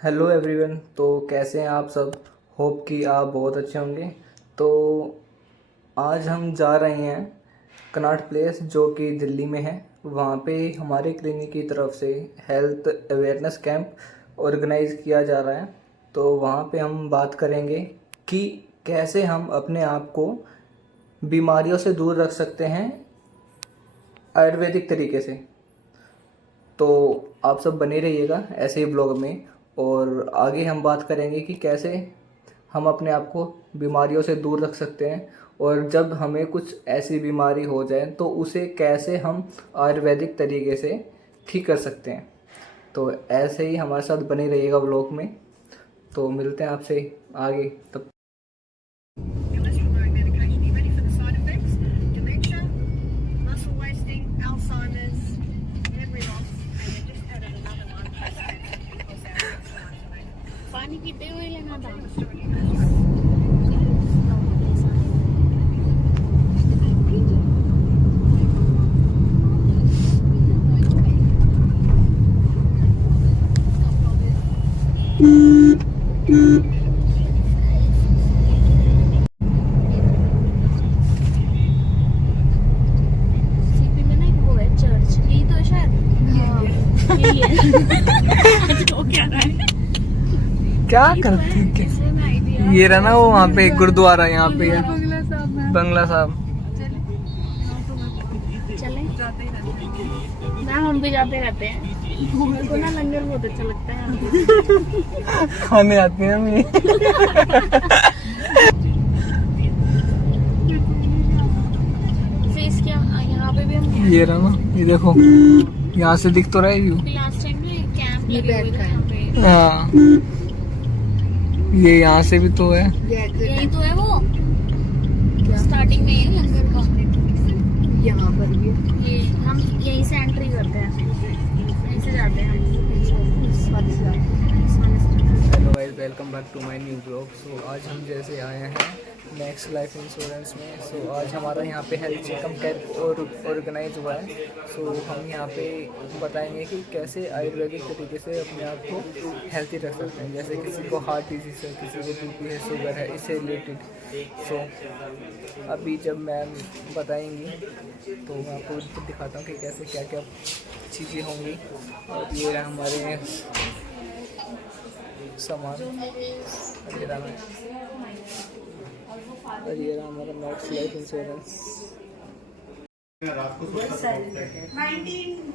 Hello everyone. तो कैसे हैं आप सब? होप कि आप बहुत अच्छे होंगे। तो आज हम जा रहे हैं कनॉट प्लेस जो कि दिल्ली में है। वहाँ पे हमारे क्लिनिक की तरफ से हेल्थ अवेयरनेस कैंप ऑर्गेनाइज किया जा रहा है। तो वहाँ पे हम बात करेंगे कि कैसे हम अपने आप को बीमारियों से दूर रख सकते हैं आयुर्वेदिक तरीके से। तो आप सब बने रहिएगा ऐसे ही ब्लॉग में। और आगे हम बात करेंगे कि कैसे हम अपने आप को बीमारियों से दूर रख सकते हैं, और जब हमें कुछ ऐसी बीमारी हो जाए तो उसे कैसे हम आयुर्वेदिक तरीके से ठीक कर सकते हैं। तो ऐसे ही हमारे साथ बने रहिएगा ब्लॉग में। तो मिलते हैं आपसे आगे। तब Unless you're wearing medication, are you ready for the side effects? Dementia, muscle wasting, Alzheimer's, memory loss, and we just added another one, breast cancer, because our next one. पानी पीते हुए लेना था। सीपी में ना एक वो है चर्च, यही तो है शायद। हाँ, यही है। तो क्या रहा है? क्या करती है? ये रहा ना वो वहाँ पे गुरुद्वारा, यहाँ पे है बंगला साहब। चले जाते ही रहते हैं ना, हम भी जाते रहते हैं। मेरे को ना लंगर बहुत अच्छा लगता है। खाने आते हैं हम ये। फेस क्या यहाँ पे भी हम ये रहा ना, ये देखो यहाँ से दिख तो रहा है व्यू। लास्ट टाइम ना कैंप लगे हुए थे यहाँ पे। हाँ, ये यहाँ से भी तो है। यही तो है वो स्टार्टिंग में है लंगर का। यहाँ पर भी ये हम यहीं से एंट्री करते हैं, यहीं से जाते हैं हम। Hello guys, welcome back to my new blog. So आज हम जैसे आए हैं नेक्स्ट लाइफ इंश्योरेंस में। सो आज हमारा यहाँ पे हेल्थ चेकअप कैंप ऑर्गेनाइज हुआ है। सो हम यहाँ पे बताएंगे कि कैसे आयुर्वेदिक तरीके से अपने आप को हेल्थी रख सकते हैं। जैसे किसी को हार्ट डिजीज है, किसी को बीपी है, शुगर है, इससे रिलेटेड। सो अभी जब मैम बताएंगी तो मैं आपको दिखाता हूँ कि कैसे क्या क्या चीज़ें होंगी। और ये रहा हमारे सामान, और ये रहा हमारा नेक्स्ट लाइफ इंश्योरेंस।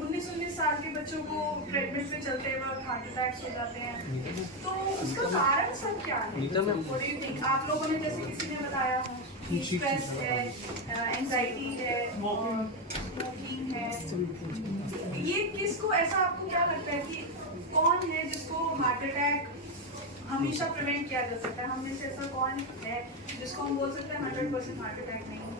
19 साल के बच्चों को ट्रीटमेंट पे चलते वक्त हार्ट अटैक्स हो जाते हैं, तो उसका कारण सब क्या है? What do you think? आप लोगों ने जैसे किसी ने बताया हो कि स्ट्रेस है, एंजाइटी है, स्मोकिंग है। ये किसको, ऐसा आपको क्या लगता है कि कौन है जिसको हार्ट अटैक हमेशा प्रिवेंट किया जा सकता है? हम में से ऐसा कौन है जिसको हम बोल सकते हैं 100% हार्ट अटैक नहीं होगा?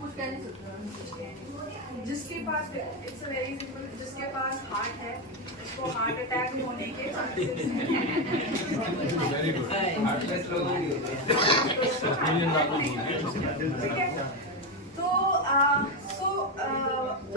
कुछ कह नहीं सकते। जिसके पास, इट्स अ वेरी सिंपल, जिसके पास हार्ट है उसको हार्ट अटैक होने के ठीक है। तो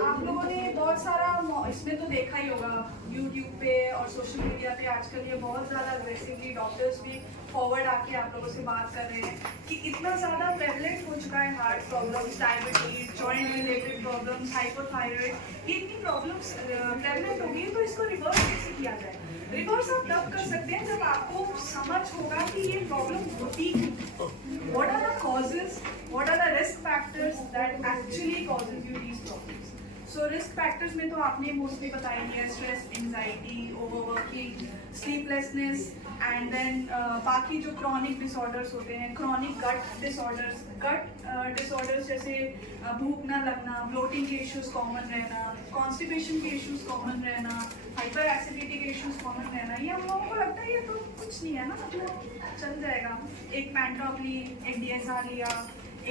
आप लोगों ने बहुत सारा इसमें तो देखा ही होगा यूट्यूब पे और सोशल मीडिया पे। आजकल ये बहुत ज़्यादा अग्रेसिवली डॉक्टर्स भी फॉरवर्ड आके आप लोगों से बात कर रहे हैं कि इतना ज़्यादा प्रेवलेंट हो चुका है heart problems, diabetes, joint related problems, hypothyroid. ये इतनी प्रॉब्लम्स प्रेवलेंट हो गई, तो इसको रिवर्स कैसे किया जाए? रिवर्स आप तब कर सकते हैं जब आपको समझ होगा कि ये प्रॉब्लम होती है। What are the causes? What are the risk factors that actually causes you these problems? So risk factors में तो आपने मोस्टली बताया ही है, stress, anxiety, overworking, sleeplessness, and then बाकी जो क्रॉनिक डिसऑर्डर्स होते हैं, क्रॉनिक गट डिसऑर्डर्स जैसे भूख ना लगना, ब्लोटिंग के इश्यूज कॉमन रहना, कॉन्स्टिपेशन के इश्यूज कॉमन रहना, हाइपर एसिडिटी के इश्यूज कॉमन रहना। ये हम लोगों को लगता है ये तो कुछ नहीं है ना, मतलब चल जाएगा। एक पैंटॉप ली, एक DSR लिया,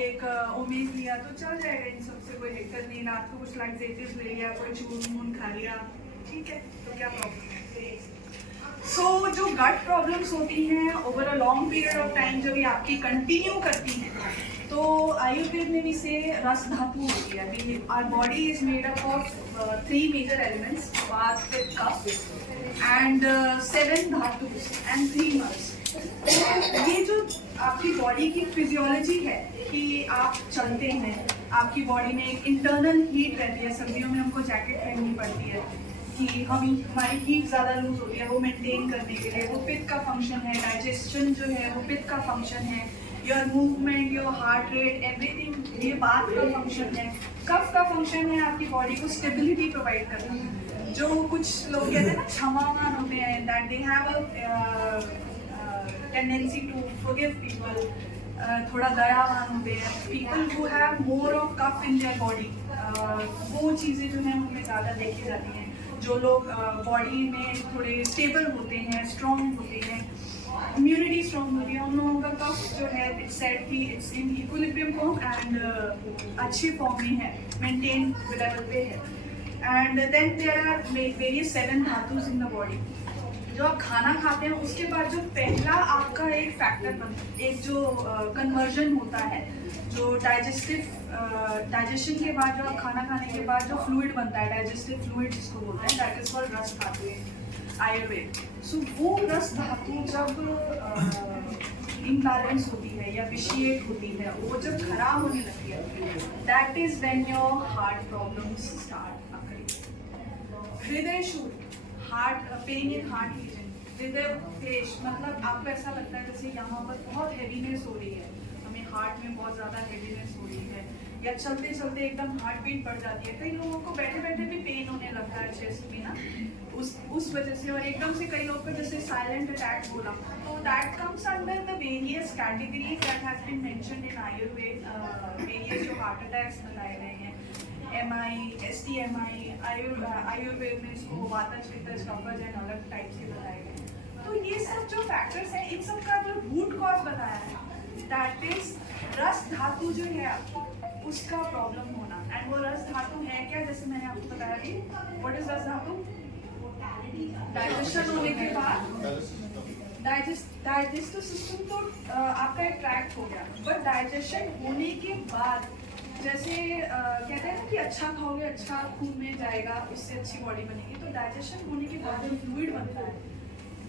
एक ओमेज लिया तो चल जाएगा, इन सबसे कोई दिक्कत नहीं। रात को कुछ लैक्सेटिव्स ले लिया, कोई चूर्ण खा लिया, ठीक है, तो क्या प्रॉब्लम है? सो जो गट प्रॉब्लम्स होती हैं over a long period of time, जब ये आपकी कंटिन्यू करती हैं तो आयुर्वेद में भी से रस धातु होती है। अभी our body is made up of 3 major elements, vata, pitta, kapha and 7 dhatus and 3 nerves. ये जो आपकी बॉडी की फिजियोलॉजी है कि आप चलते हैं, आपकी बॉडी में एक इंटरनल हीट रहती है। सर्दियों में हमको जैकेट पहननी पड़ती है कि हमारी हीट ज़्यादा लूज होती है, वो मेंटेन करने के लिए। वो पित्त का फंक्शन है, डाइजेशन जो है वो पित्त का फंक्शन है। Your movement, your heart rate, everything ये बात का फंक्शन है। कफ का फंक्शन है आपकी बॉडी को स्टेबिलिटी प्रोवाइड करना। जो कुछ लोग कहते हैं ना क्षमावान होते हैं, that they have a tendency to forgive people, थोड़ा दयावान होते हैं। People who have more of kapha in their body, वो चीज़ें जो हैं उनमें ज़्यादा देखी जाती हैं। जो लोग बॉडी में थोड़े स्टेबल होते हैं, स्ट्रॉन्ग होते हैं, इम्यूनिटी स्ट्रॉन्ग होती है, उन लोगों का कफ जो है इट्स सेड कि it's in equilibrium form and अच्छे फॉर्म में है, मेंटेन लेवल पे है। And then there are various 7 dhatus in the body. जो आप खाना खाते हैं उसके बाद जो पहला आपका एक फैक्टर बनता है, एक जो कन्वर्जन होता है, जो डाइजेशन के बाद, जो आप खाना खाने के बाद जो फ्लूइड बनता है, डाइजेस्टिव फ्लूइड जिसको बोलते हैं, दैट इज कॉल्ड रस धातु आयुर्वेद। सो वो रस धातु जब इम्बैलेंस होती है या विशिएट होती है, वो जब खराब होने लगती है, that is when your heart problems start occurring. हृदय शूल, heart pain in heart region, हृदय क्लेश, मतलब आपको ऐसा लगता है जैसे यहाँ पर बहुत हैवीनेस हो रही है, हमें हार्ट में बहुत ज़्यादा हैवीनेस हो रही है, या चलते चलते एकदम हार्ट बीट बढ़ जाती है। कई लोगों को बैठे बैठे भी पेन होने लगता है चेस्ट में ना, उस वजह से। और एकदम से कई लोग को जैसे साइलेंट अटैक बोला, तो that comes under the various categories that has been mentioned in Ayurveda. Various जो हार्ट अटैक्स बताए गए हैं, MI, STMI, आयुर्वेद में इसको वातज, पित्तज, कफज एंड अलग टाइप के बताए गए। तो ये सब जो फैक्टर्स हैं, इन सब का जो रूट कॉज बताया है, दैट इज रस धातु जो है आपकी, उसका प्रॉब्लम होना। एंड वो रस धातु है क्या, जैसे मैंने आपको बताया कि व्हाट इज रस धातु। डाइजेशन होने के बाद डाइजेस्टिव सिस्टम तो आपका एक ट्रैक्ट हो गया, बट डाइजेशन होने के बाद जैसे कहते हैं ना कि अच्छा खाओगे अच्छा खून में जाएगा, उससे अच्छी बॉडी बनेगी। तो डाइजेशन होने के बाद जो फ्लूइड बनता है,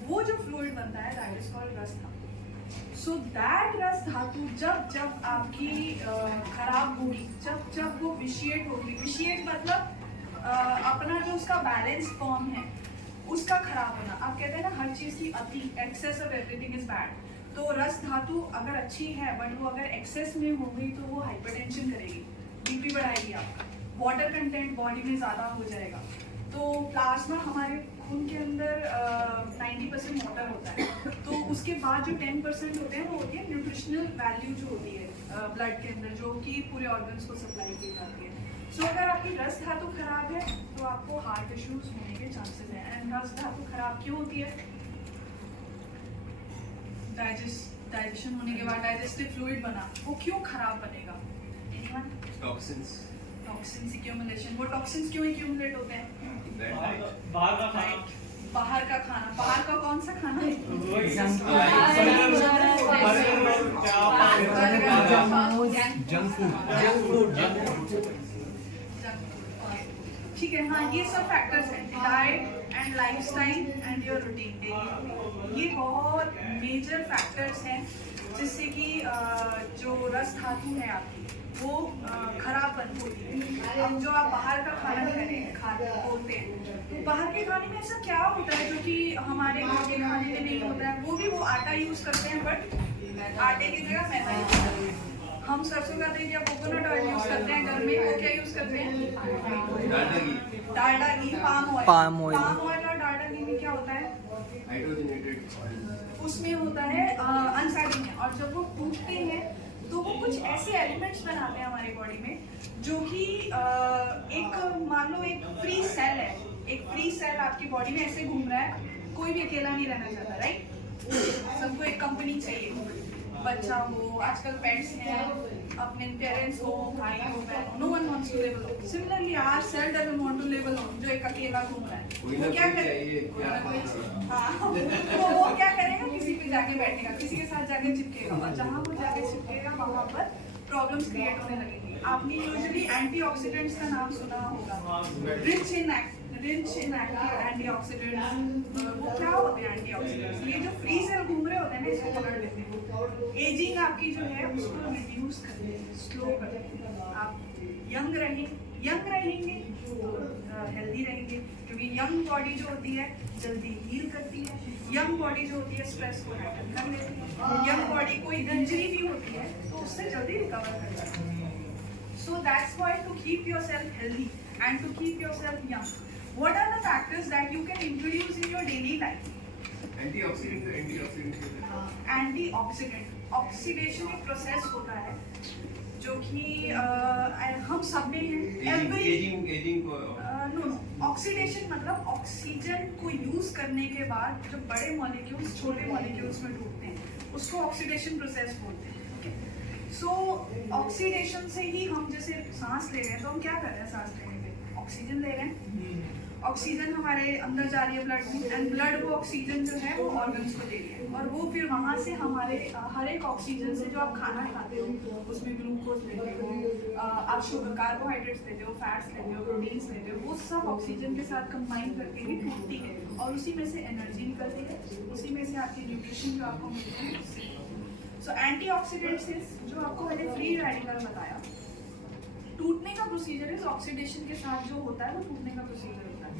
वो जो फ्लूइड बनता है दैट इज कॉल्ड रस धातु। सो दैट रस धातु जब आपकी खराब होगी, जब वो विशिएट होगी, विशिएट मतलब अपना जो उसका बैलेंस फॉर्म है उसका खराब होना। आप कहते हैं ना हर चीज़ की अति, excess of everything is bad. तो रस धातु अगर अच्छी है बट वो अगर एक्सेस में हो गई तो वो हाइपरटेंशन करेगी, बीपी बढ़ाएगी आपका, वाटर कंटेंट बॉडी में ज़्यादा हो जाएगा। तो प्लाज्मा, हमारे खून के अंदर 90% वाटर होता है, तो उसके बाद जो 10% होते हैं वो होती है न्यूट्रिशनल वैल्यू जो होती है ब्लड के अंदर, जो कि पूरे ऑर्गन्स को सप्लाई की जाती है। सो अगर आपकी रस धातु खराब है तो आपको हार्ट इश्यूज होने के चांसेस हैं। एंड रस धातु खराब क्यों होती है? डाइजेशन होने के बाद डाइजेस्टिव फ्लूइड बना, वो क्यों खराब बनेगा? Toxins accumulation. वो टॉक्सिन्स क्यों एक्यूमुलेट होते हैं? बाहर का खाना, बाहर का खाना। बाहर का कौन सा खाना है? Junk food. ठीक है, हाँ, ये सब फैक्टर्स हैं, diet and lifestyle and your routine daily. ये बहुत मेजर फैक्टर्स हैं जिससे कि जो रस धातु है आपकी वो खराब बन होती है। अब जो आप बाहर का खाना बोलते हैं, तो बाहर के खाने में ऐसा क्या होता है जो कि हमारे घर के खाने में नहीं होता है? वो भी वो आटा यूज़ करते हैं, बट आटे की जगह मैदा यूज़ करते हैं। हम सरसों का तेल या कोकोनट ऑयल यूज़ करते हैं घर में, वो क्या यूज़ करते हैं? डालडा घी, पाम ऑयल और डालडा घी में क्या होता है? उसमें होता है अनसैटिंग है, और जब वो टूटते हैं तो वो कुछ ऐसे एलिमेंट्स बनाते हैं हमारी बॉडी में जो कि एक मान लो एक फ्री सेल है, एक फ्री सेल आपकी बॉडी में ऐसे घूम रहा है। कोई भी अकेला नहीं रहना चाहता, राइट? सबको एक कंपनी चाहिए, बच्चा हो, आजकल पेट्स हैं, अपने पेरेंट्स हो, भाई हो, बहन हो, no one wants to live alone. Similarly our cell doesn't want to live alone, जो एक अकेला घूम रहा है, वो क्या करेगा? हाँ, तो वो क्या करेगा? किसी पे जाके बैठेगा, किसी के साथ जाके चिपकेगा, और जहाँ वो जाके चिपकेगा वहाँ पर प्रॉब्लम्स क्रिएट होने लगेंगी। आपने यूजुअली एंटीऑक्सीडेंट्स का नाम सुना होगा, रिच इन एंटीऑक्सीडेंट्स। वो क्या होते हैं एंटीऑक्सीडेंट्स? ये जो फ्री सेल घूम रहे होते हैं ना, इसको पकड़ लेते हैं, एजिंग आपकी जो है उसको रिड्यूस कर देते हैं, स्लो कर देते हैं। आप यंग रहेंगे हेल्दी रहेंगे, क्योंकि यंग बॉडी जो होती है जल्दी हील करती है, यंग बॉडी जो होती है स्ट्रेस को हैंडल कर लेती है, यंग बॉडी कोई इंजरी भी होती है तो उससे जल्दी रिकवर कर जाती है। So that's why to keep yourself healthy and to keep yourself young, what are the factors that you can introduce in your daily life? Antioxidant oxidation एक प्रोसेस होता है जो कि हम सब में है। नो ऑक्सीडेशन मतलब ऑक्सीजन को यूज करने के बाद जो बड़े मॉलिक्यूल्स छोटे मॉलिक्यूल्स में टूटते हैं उसको ऑक्सीडेशन प्रोसेस बोलते हैं। सो ऑक्सीडेशन से ही हम जैसे सांस ले रहे हैं, तो हम क्या कर रहे हैं सांस लेने में? ऑक्सीजन ले रहे हैं, ऑक्सीजन हमारे अंदर जा रही है ब्लड में, एंड ब्लड वो ऑक्सीजन जो है वो ऑर्गन्स को दे रही है, और वो फिर वहाँ से हमारे हर एक ऑक्सीजन से जो आप खाना खाते हो उसमें ग्लूकोज लेते हो, आप शुगर कार्बोहाइड्रेट्स लेते हो, फैट्स लेते हो, प्रोटीन्स लेते हो, वो सब ऑक्सीजन के साथ कंबाइन करके ही टूटती है और उसी में से एनर्जी निकलती है, उसी में से आपकी न्यूट्रिशन जो आपको मिलती है उससे। सो एंटीऑक्सीडेंट्स जो आपको मैंने फ्री रेडिकल बताया, टूटने का प्रोसीजर इज ऑक्सीडेशन के साथ जो होता है वो टूटने का प्रोसीजर होता है।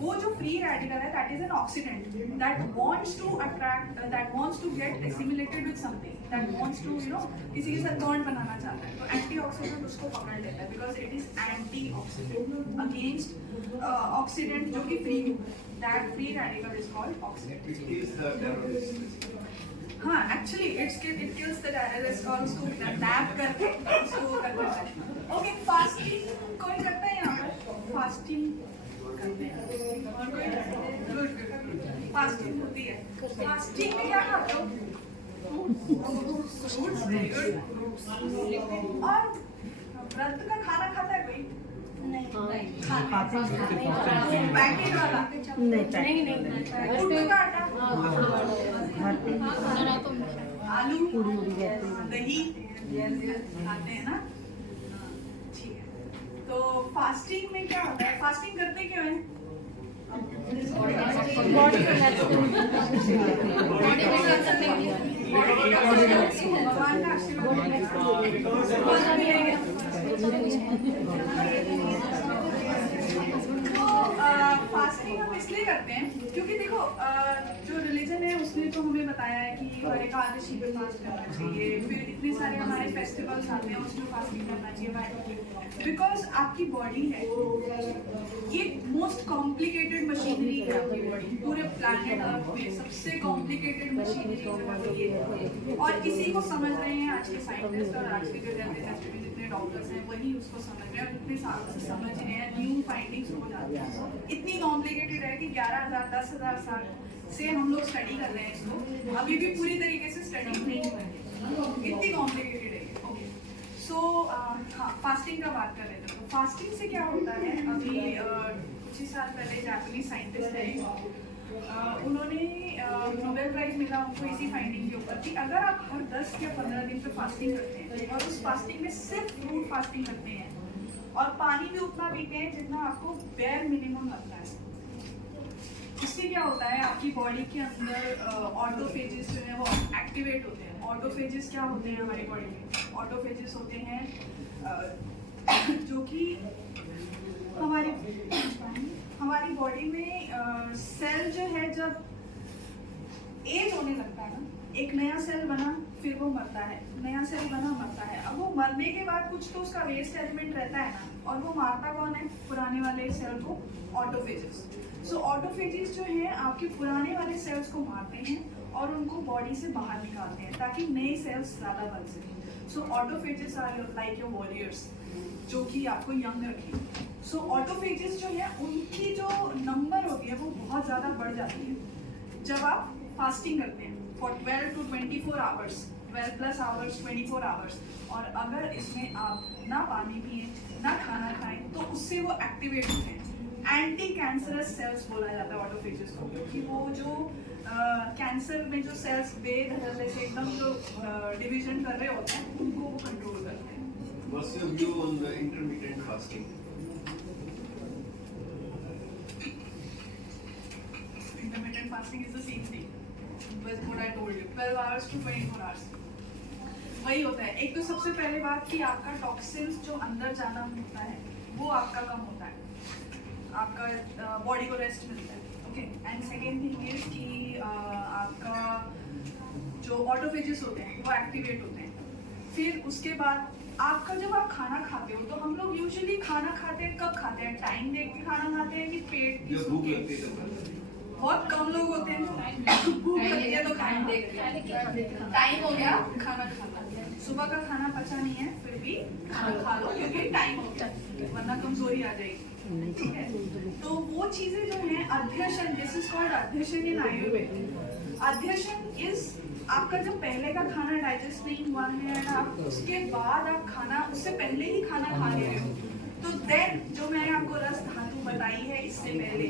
वो जो फ्री रेडिकल है that is an oxidant that wants to attract, that wants to get assimilated with something, that wants to किसी के साथ बॉन्ड बनाना चाहता है, तो एंटीऑक्सीडेंट उसको पकड़ लेता है because it is antioxidant against oxidant जो कि फ्री है। That free radical is called oxidant. हाँ, actually it kills the terrorist और उसको नैप करके उसको कर देता है। ओके, फास्टिंग कोई करता है यहाँ पर? फास्टिंग करते हैं और कोई गुड फास्टिंग होती है। फास्टिंग में क्या खाते हो? Fruits, very good. और व्रत का खाना खाता है कोई? नहीं पैकेट वाला नहीं, गुड़ का आटा, आलू, दही खाते हैं ना? ठीक है। तो फास्टिंग में क्या होता है? फास्टिंग करते क्यों है? भगवान का फास्टिंग हम इसलिए करते हैं क्योंकि देखो जो रिलीजन है उसने तो हमें बताया है कि हर एकादशी पे फास्ट करना चाहिए, फिर इतने सारे हमारे फेस्टिवल्स आते हैं उसमें फास्टिंग करना चाहिए, बिकॉज आपकी बॉडी है ये मोस्ट कॉम्प्लिकेटेड मशीनरी है। आपकी बॉडी पूरे प्लैनेट अर्थ में सबसे कॉम्प्लिकेटेड मशीनरी जो है ये, और इसी को समझ रहे हैं आज के साइंटिस्ट और आज के जो जितने डॉक्टर्स हैं वही उसको समझ रहे हैं, और इतने सालों से समझ रहे हैं, न्यू फाइंडिंग्स हो जाती है। इतनी कॉम्प्लिकेटेड है कि 11,000 10,000 साल से हम लोग स्टडी कर रहे हैं इसको, अभी भी पूरी तरीके से स्टडी नहीं हुआ है, इतनी कॉम्प्लिकेटेड है। ओके, सो हाँ, फास्टिंग का बात कर रहे थे। तो फास्टिंग से क्या होता है, अभी कुछ ही साल पहले जापानीज साइंटिस्ट है, उन्होंने नोबेल प्राइज मिला उनको इसी फाइंडिंग के ऊपर कि अगर आप हर 10 या 15 दिन पे फास्टिंग करते हैं और उस फास्टिंग में सिर्फ फ्रूट फास्टिंग करते हैं और पानी भी उतना पीते हैं जितना आपको बेयर मिनिमम लगता है, इससे क्या होता है आपकी बॉडी के अंदर ऑटोफेजेस जो है वो एक्टिवेट होते हैं। ऑटोफेजेस क्या होते हैं हमारी बॉडी में? ऑटोफेजेस होते हैं जो कि हमारी बॉडी में सेल जो है जब एज होने लगता है ना, एक नया सेल बना फिर वो मरता है, नया सेल बना मरता है। अब वो मरने के बाद कुछ तो उसका वेस्ट एलिमेंट रहता है ना, और वो मारता कौन है? पुराने वाले सेल को, ऑटोफेजेस। सो ऑटोफेजेस जो है आपके पुराने वाले सेल्स को मारते हैं और उनको बॉडी से बाहर निकालते हैं ताकि नए सेल्स ज़्यादा बन सकें। सो ऑटोफेजेस आर लाइक योर वॉरियर्स जो कि आपको यंग रखें। सो ऑटोफेजेस जो है उनकी जो नंबर होती है वो बहुत ज़्यादा बढ़ जाती है जब आप फास्टिंग करते हैं for 12 to 24 hours, 12 plus hours, 24 hours. और अगर इसमें आप ना पानी पिए ना खाना खाएं तो उससे वो एक्टिवेट होते हैं। एंटी कैंसरस सेल्स बोला जाता है ऑटोफेजेस को, क्योंकि वो जो कैंसर में जो सेल्स बेधड़ल्ले से एकदम जो डिवीजन कर रहे होते हैं उनको वो कंट्रोल करते हैं। What's your view on the intermittent fasting? Intermittent fasting is the same thing. That's what I told you. 12 hours to 24 hours. वही होता है। एक तो सबसे पहले बात कि आपका टॉक्सिन्स जो अंदर जाना होता है वो आपका कम होता है, आपका बॉडी को रेस्ट मिलता है। Okay, and second thing is कि आपका जो ऑटोफेजेस होते हैं वो एक्टिवेट होते हैं। फिर उसके बाद आपका जब आप खाना खाते हो तो हम लोग यूजुअली खाना खाते हैं, कब खाते हैं? टाइम देख के खाना खाते हैं कि पेट की जब भूख सूखी? लगती है तब खाते हैं। बहुत कम लोग होते हैं जो भूख लगी है तो खाना देख टाइम हो गया खाना खाना, सुबह का खाना पचा नहीं है फिर भी खाना खा लो क्योंकि टाइम हो गया, वरना कमजोरी आ जाएगी। ठीक है, तो वो चीजें जो हैं adhyashan, this is called adhyashan in Ayurveda. Adhyashan is आपका जब पहले का खाना डाइजेस्ट नहीं हुआ है और आप उसके बाद आप खाना उससे पहले ही खाना खा ले रहे हो, तो देन जो मैंने आपको रस धातु बताई है इससे पहले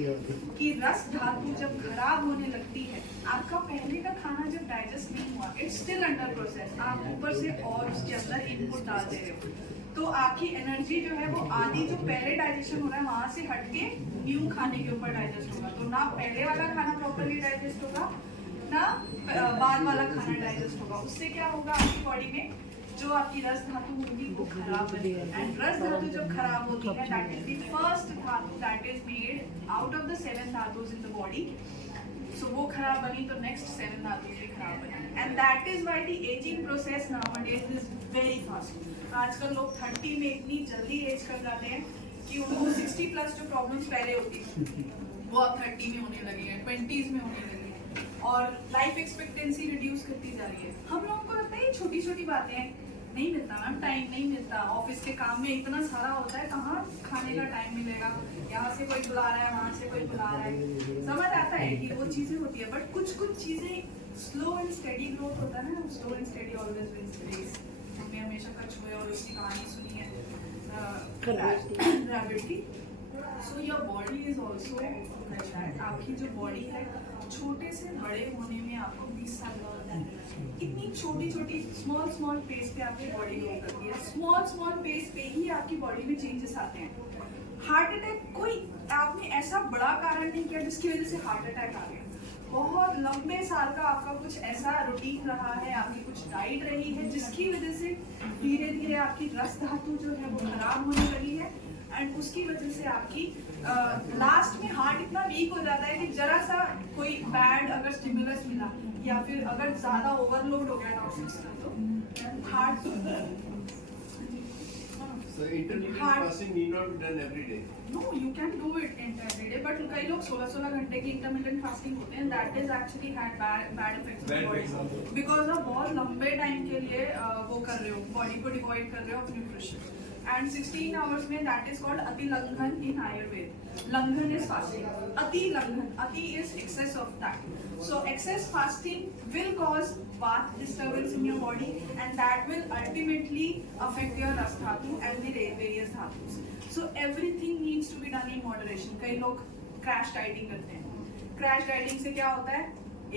कि रस धातु जब खराब होने लगती है, आपका पहले का खाना जब डाइजेस्ट नहीं हुआ, इट्स स्टिल अंडर प्रोसेस, आप ऊपर से और उसके अंदर इनपुट डाल दे रहे हो, तो आपकी एनर्जी जो है वो आधी जो पहले डाइजेशन हो रहा है वहां से हटके न्यू खाने के ऊपर डाइजेस्ट होगा। तो ना पहले वाला खाना प्रॉपरली डाइजेस्ट होगा ना बाद वाला खाना डाइजेस्ट होगा। उससे क्या होगा, आपकी बॉडी में जो आपकी रस धातु होगी वो खराब बनेगी, एंड रस धातु जब खराब होती है that is the first dhatu that is made out of the 7 dhatus in the body. So वो खराब बनी तो नेक्स्ट 7 धातु भी खराब बनी, and that is why the ageing process nowadays is very fast. आजकल लोग 30 में इतनी जल्दी एज कर जाते हैं कि उनको 60 प्लस जो प्रॉब्लम्स पहले होती थी वो अब 30 में होने लगी है, 20s में होने लगी है, और लाइफ एक्सपेक्टेंसी रिड्यूस करती जा रही है। हम लोगों को लगता है ये छोटी छोटी बातें हैं, नहीं मिलता मैम, टाइम नहीं मिलता, ऑफिस के काम में इतना सारा होता है, कहाँ खाने का टाइम मिलेगा, यहाँ से कोई बुला रहा है वहाँ से कोई बुला रहा है, समझ आता है कि वो चीजें होती है, बट कुछ कुछ चीजें स्लो एंड स्टेडी ग्रोथ होता है ना, slow and steady always wins the race. हमने हमेशा कछुए और उसकी कहानी सुनी है रैबिट की। So your body is also like that. आपकी जो बॉडी है छोटे से बड़े होने में आपको 20 साल लगता है। इतनी छोटी छोटी स्मॉल स्मॉल पेस पे आपकी बॉडी ग्रो करती है, स्मॉल स्मॉल पेस पे ही आपकी बॉडी में चेंजेस आते हैं। हार्ट अटैक कोई आपने ऐसा बड़ा कारण नहीं किया जिसकी वजह से हार्ट अटैक आ गया, बहुत लंबे साल का आपका कुछ ऐसा रूटीन रहा है, आपकी कुछ डाइट रही है जिसकी वजह से धीरे धीरे आपकी रस धातु जो है वो खराब होने लगी है, एंड उसकी वजह से आपकी लास्ट में हार्ट इतना वीक हो जाता है कि जरा सा कोई बैड अगर स्टिमुलस मिला या फिर अगर ज्यादा ओवरलोड हो गया टॉक्सिन्स का तो heart. So intermittent fasting need not be done every day. No, you can do it every day, but कई लोग 16-16 घंटे की intermittent fasting होते हैं, that is actually had bad effects on the body, because आप बहुत लंबे टाइम के लिए वो कर रहे हो, बॉडी को डिवॉइड कर रहे हो अपनी न्यूट्रिशन, and 16 hours में that is called अति लंघन in Ayurveda. Langhan is fasting. Ati langhan. Ati is excess of that. So excess fasting will cause bath disturbance in your body, and that will ultimately affect your ras dhatu and the various dhatus. So everything needs to be done in moderation. कई लोग crash dieting करते हैं. Crash dieting से क्या होता है?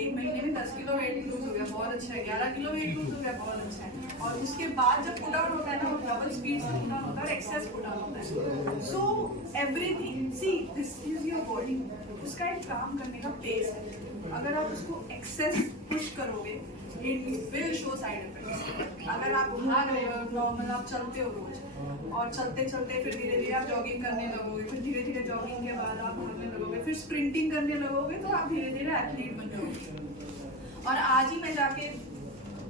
एक महीने में 10 किलो वेट लूज हो गया, बहुत अच्छा है, 11 किलो वेट लूज हो गया, बहुत अच्छा है, और उसके बाद जब पुट आउट होता है ना वो डबल स्पीड से पुट आउट होता है और एक्सेस पुट आउट होता है। So everything, see this is your body, उसका एक काम करने का पेस है, अगर आप उसको एक्सेस पुश करोगे it will show side effects. अगर आप भाग रहे हो नॉर्मल, आप चलते हो रोज और चलते चलते फिर धीरे धीरे आप जॉगिंग करने लगोगे, फिर धीरे धीरे जॉगिंग के बाद आप भागने लगोगे, फिर स्प्रिंटिंग करने लगोगे, तो आप धीरे धीरे एथलीट बन जाओगे। और आज ही मैं जाके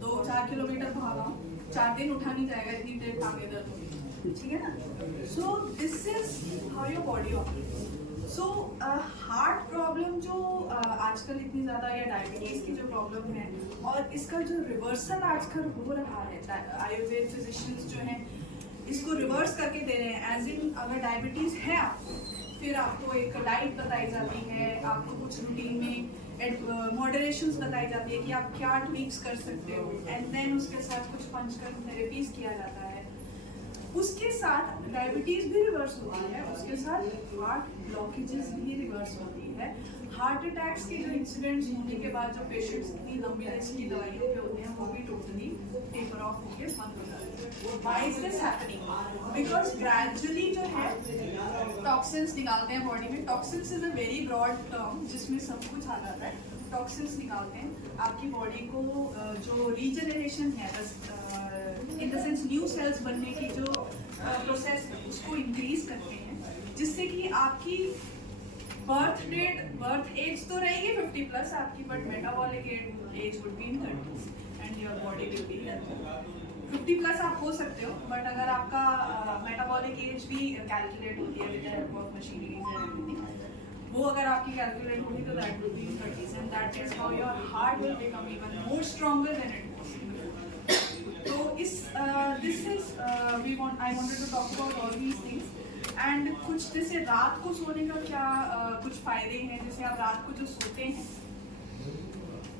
2-4 किलोमीटर भागा हूँ, 4 दिन उठा नहीं जाएगा, इतनी देर टांगे दर्द होगी, ठीक है ना। So this is how your body operates. So heart problem जो आजकल इतनी ज़्यादा, या डायबिटीज़ की जो प्रॉब्लम है, और इसका जो रिवर्सल आजकल हो रहा है, आयुर्वेद फिजिशियंस जो हैं इसको रिवर्स करके दे रहे हैं। एज इन अगर डायबिटीज़ है आपको, फिर आपको एक डाइट बताई जाती है, आपको कुछ रूटीन में मॉडरेशंस बताई जाती है कि आप क्या ट्वीक्स कर सकते हो, एंड देन उसके साथ कुछ पंचकर्म थेरेपीज किया जाता है। उसके साथ डायबिटीज भी रिवर्स होती है, उसके साथ हार्ट ब्लॉकेजेस भी रिवर्स होती है। हार्ट अटैक्स के जो इंसिडेंट्स होने के बाद जो पेशेंट्स इतनी लंबी लिस्ट की दवाइयों पे होते हैं वो भी टोटली टेपर ऑफ होके बंद हो जाते हैं। Why is this happening? Because gradually जो है टॉक्सिन्स निकालते हैं बॉडी में। Toxins is a very broad term जिसमें सब कुछ आ जाता है। टॉक्सिन्स निकालते हैं, आपकी बॉडी को जो रीजनरेशन है in the sense new sales बनने की जो प्रोसेस है उसको इंक्रीज करते हैं, जिससे कि आपकी बर्थ एज तो रहेगी 50+ आपकी, but metabolic age would be in 30s and your body will be healthy. 50+ आप हो सकते हो, बट अगर आपका मेटाबॉलिक एज भी कैलकुलेट होती है with the help of machineries and everything, वो अगर आपकी कैलकुलेट होगी तो that will be in 30s and that is how your heart will become even more stronger than it was. तो इस this is I wanted to talk about all these things and कुछ जैसे रात को सोने का क्या कुछ फायदे हैं। जैसे आप रात को जो सोते हैं,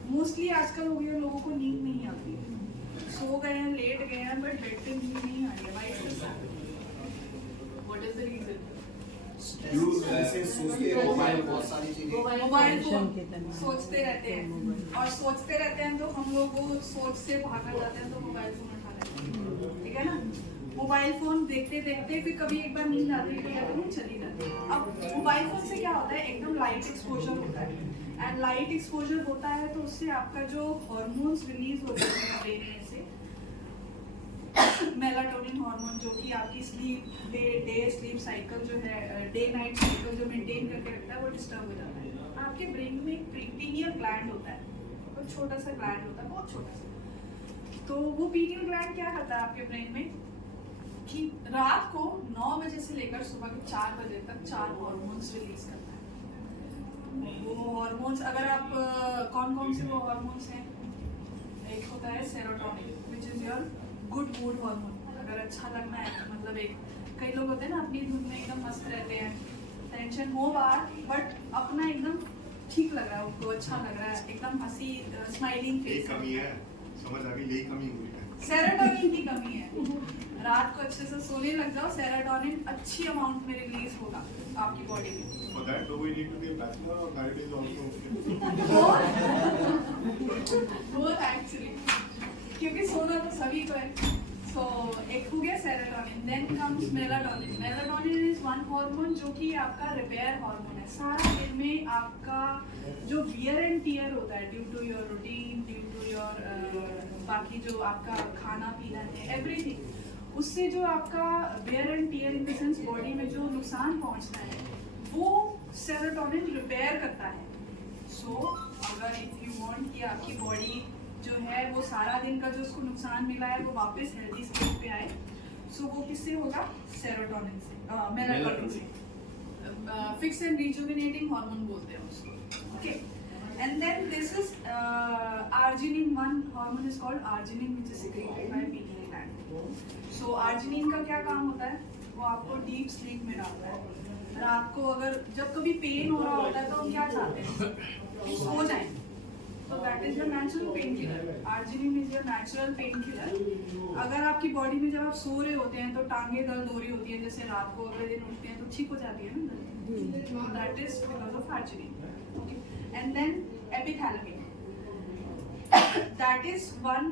मोस्टली आजकल हो गया लोगों को नींद नहीं आती है, सो गए हैं लेट गए हैं बट बेड पे नींद नहीं आ रही है। Why is this happening? What is the reason? ऐसे सोचते हैं मोबाइल, बहुत सारी चीजें, मोबाइल फोन सोचते रहते हैं और सोचते रहते हैं तो हम लोग वो सोच से भागना जाते हैं तो मोबाइल फोन उठा लेते हैं, ठीक है ना। मोबाइल फोन देखते देखते फिर कभी एक बार नींद आती है तो नींद चली जाती है। अब मोबाइल फोन से क्या होता है, एकदम लाइट एक्सपोजर होता है एंड लाइट एक्सपोजर होता है तो उससे आपका जो हार्मोन्स रिलीज होते हैं ब्रेन में से, मेलाटोनिन हार्मोन जो कि आपकी स्लीप डे स्लीप साइकिल जो है, डे नाइट साइकिल जो मेंटेन करके रखता है, वो डिस्टर्ब हो जाता है। आपके ब्रेन में एक पीनियल ग्लैंड होता है, वो छोटा सा ग्लैंड होता है, बहुत छोटा सा। तो वो पीनियल ग्लैंड क्या करता है आपके ब्रेन में कि रात को 9 बजे से लेकर सुबह के 4 बजे तक 4 हार्मोन्स रिलीज करता है। वो हार्मोन्स अगर आप कौन कौन से वो हार्मोन्स हैं, एक होता है serotonin which is your good mood hormone. अगर अच्छा लगना है मतलब एक कई लोग होते हैं ना अपनी धुन में एकदम मस्त रहते हैं, टेंशन हो बाहर बट अपना एकदम ठीक लग रहा है, उनको अच्छा लग रहा है, एकदम हंसी स्माइलिंग फेस। कमी है, समझ आ गई, यही कमी हुई है। सेरोटोनिन की कमी है। रात को अच्छे से सोने लग जाओ, सेरोटोनिन अच्छी अमाउंट में रिलीज होगा आपकी बॉडी में। For that, do we need to be a bachelor or married is also both actually, क्योंकि सोना तो सभी को है। So एक हो गया serotonin, then comes melatonin. Melatonin is one hormone जो कि आपका रिपेयर हार्मोन है। सारा दिन में आपका जो वियर एंड टियर होता है due to your routine, due to your बाकी जो आपका खाना पीना है, एवरीथिंग, उससे जो आपका wear and tear in the sense body में जो नुकसान पहुंचता है वो सेरोटोनिन रिपेयर करता है। सो अगर इफ यू वांट कि आपकी बॉडी जो है वो सारा दिन का जो उसको नुकसान मिला है वो वापस हेल्दी स्टेट पे आए, सो वो किससे होगा? सेरोटोनिन से, मेलाटोनिन से। फिक्स एंड रिजुविनेटिंग हार्मोन बोलते हैं उसको, okay. And then this is arginine, one hormone is called arginine which is secreted by pineal gland। So arginine का क्या काम होता है? वो आपको डीप स्लीप में डालता है। रात को अगर जब कभी पेन हो रहा होता है तो हम क्या चाहते हैं? सो जाएं। तो that is your natural pain killer. Arginine is your natural pain killer. अगर आपकी बॉडी में जब आप सो रहे होते हैं तो टांगे दर्द हो रही होती है, जैसे रात को अगले दिन उठते हैं तो ठीक हो जाती है ना, that is because of arginine, okay. And then epithalamin, that is one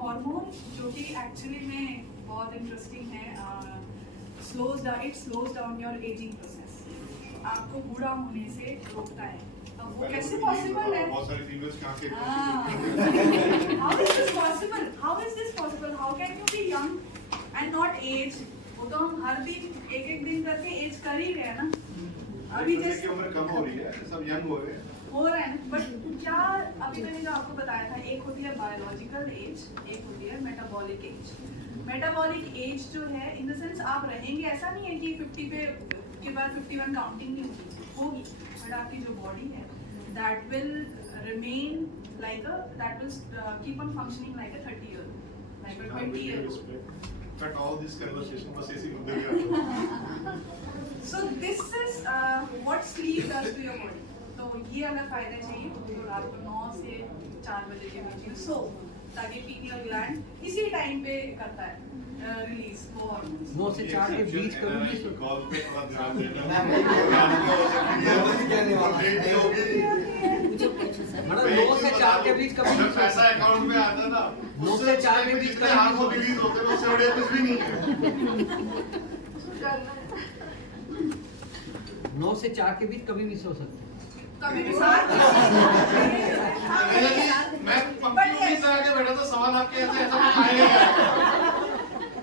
hormone जो कि एक्चुअली में बहुत इंटरेस्टिंग है। It slows down your aging process, आपको बूढ़ा होने से रोकता है। अब वो कैसे पॉसिबल है? बहुत सारी फीमेल्स कहाँ के how is this possible? How can you be young and not age? वो तो हम हर दिन एक दिन करके एज कर ही रहे हैं ना। अभी जैसे उम्र कम हो रही है, सब यंग हो रहे हैं, हो रहा है ना, बट क्या अभी मैंने जो आपको बताया था, एक होती है बायोलॉजिकल एज, एक होती है मेटाबॉलिक एज। मेटाबॉलिक एज जो है इन द सेंस आप रहेंगे, ऐसा नहीं है कि 50 पे के बाद 51 काउंटिंग नहीं होगी, बट आपकी जो बॉडी है that will remain like that will keep on functioning like a 30-year, like a 20-year. But all this conversation was ऐसी मुद्दे पे So this is what sleep does to your body. तो ये अगर फायदे चाहिए तो रात को 9 से 4 बजे के बीच में सो, ताकि पीनियल ग्लैंड इसी टाइम पे करता है। रिलीज वो हार्मोन्स। 9 से 4 के बीच कभी भी कॉल पे थोड़ा ध्यान देना मतलब 9 से 4 के बीच कभी जब पैसा अकाउंट में आता है ना 9 से 4 के बीच जितने हार्मोन रिलीज होते हैं उससे बड़े कुछ भी नहीं है 9 से 4 के बीच कभी मिस हो सकते हैं। कभी भी साथ मैं पंक्ति से आगे बैठा था सवाल आपके ऐसे ऐसा आएगा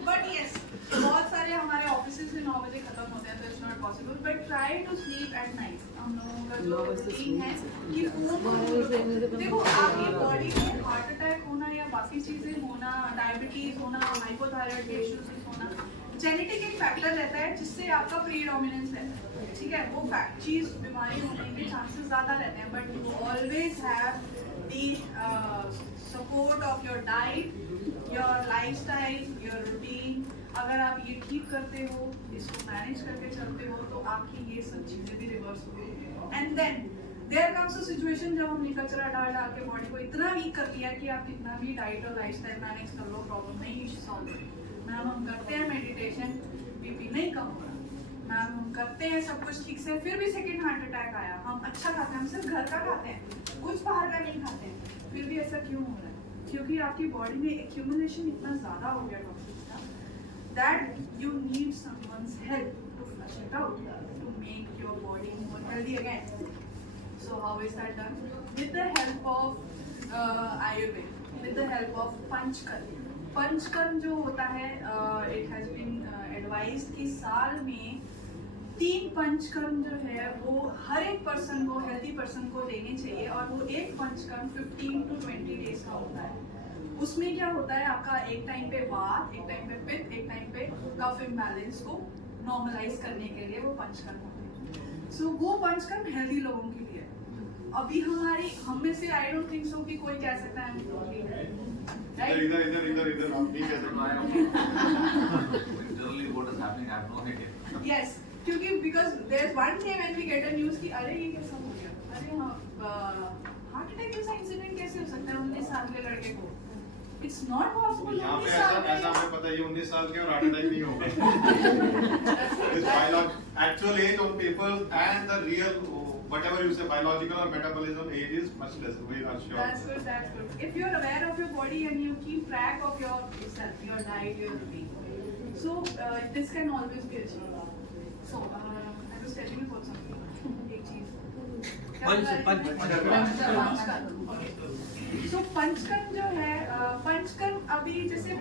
बट यस बहुत सारे हमारे ऑफिसेज में 9 बजे खत्म होते हैं तो it's not possible but try to sleep at night. हम लोगों का जो रूटीन है कि देखो आपकी बॉडी में हार्ट अटैक होना या बाकी चीजें होना, डायबिटीज होना, हाइपोथायराइड इश्यूज होना जेनेटिक एक फैक्टर रहता है जिससे आपका प्रीडोमिनेंस है, ठीक है। वो फैक्ट चीज बीमारी होने के चांसेस ज्यादा रहते हैं but you always have the support of your diet, your lifestyle, your routine. अगर आप ये ठीक करते हो, इसको मैनेज करके चलते हो तो आपकी ये सब चीजें भी रिवर्स होगी। And then there comes a situation जब हमने कचरा डाल डाल के बॉडी को इतना वीक कर दिया कि आप कितना भी डाइट और लाइफस्टाइल मैनेज कर लो प्रॉब्लम नहीं सॉल्व होगी। मैम हम करते हैं मेडिटेशन, बीपी नहीं कम हो रहा, मैम हम करते हैं सब कुछ ठीक से फिर भी सेकंड हार्ट अटैक आया, हम अच्छा खाते हैं, हम सिर्फ घर का खाते हैं, कुछ बाहर का नहीं खाते हैं, फिर भी ऐसा क्यों हो रहा है? क्योंकि आपकी बॉडी में एक्यूमुलेशन इतना ज्यादा हो गया टॉक्सिन्स का that you need someone's help to flush it out to make your body more healthy again. So how is that done? With the help of Ayurveda, with the help of Panchkarm. Panchakarma जो होता है it has been advised कि साल में 3 पंचकर्म जो है वो हर एक पर्सन को, हेल्दी पर्सन को लेने चाहिए और वो एक पंचकर्म 15 to 20 डेज का होता है। उसमें क्या होता है आपका एक टाइम पे वात, एक टाइम पे पित्त, एक टाइम पे कफ इम्बैलेंस को नॉर्मलाइज करने के लिए वो पंचकर्म होते हैं। सो वो पंचकर्म हेल्दी लोगों के लिए। अभी हम में से आई डोंट थिंक सो कि कोई कह सकता है इधर इधर इधर इधर इधर आप नहीं कह सकते Literally what is happening, I have no idea. Yes क्योंकि because there is one day when we get a news कि अरे ये कैसा हो गया, अरे हार्ट अटैक जैसा इंसिडेंट कैसे हो सकता है 19 साल के लड़के को? It's not possible. यहाँ पे ऐसा हमें पता है ये 19 साल के और हार्ट अटैक नहीं होगा This actual age on paper and the real whatever you say biological or metabolism age is much less. We are sure. That's good. That's good. If you're aware of your body and you keep track of yourself, your diet, your routine, so this can always be achieved. So I was telling you about something. एक चीज। So panchakarma जो है पंचकर्म अभी जैसे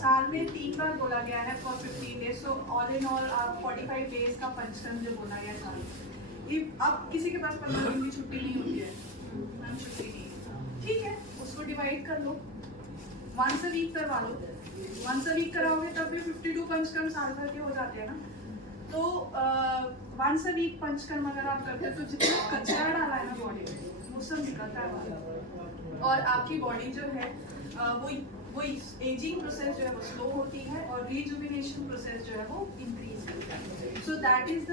साल में 3 बार बोला गया है for 15 days. So all in all 45 days का पंचकर्म जो बोला गया साल में। अब किसी के पास 15 दिन की छुट्टी नहीं होती है, मैम छुट्टी नहीं, ठीक है उसको डिवाइड कर लो, वंस अ वीक करवा लो, वंस अ वीक कराओगे तब भी 52 पंचकर्म साल भर के हो जाते हैं ना। तो वंस अ वीक पंचकर्म अगर आप करते हो तो जितना कचरा डाला है ना बॉडी में वो सब निकलता है बाहर और आपकी बॉडी जो है वो एजिंग प्रोसेस जो है वो स्लो होती है और रिजुविनेशन प्रोसेस जो है वो इंक्रीज करता है। So that is the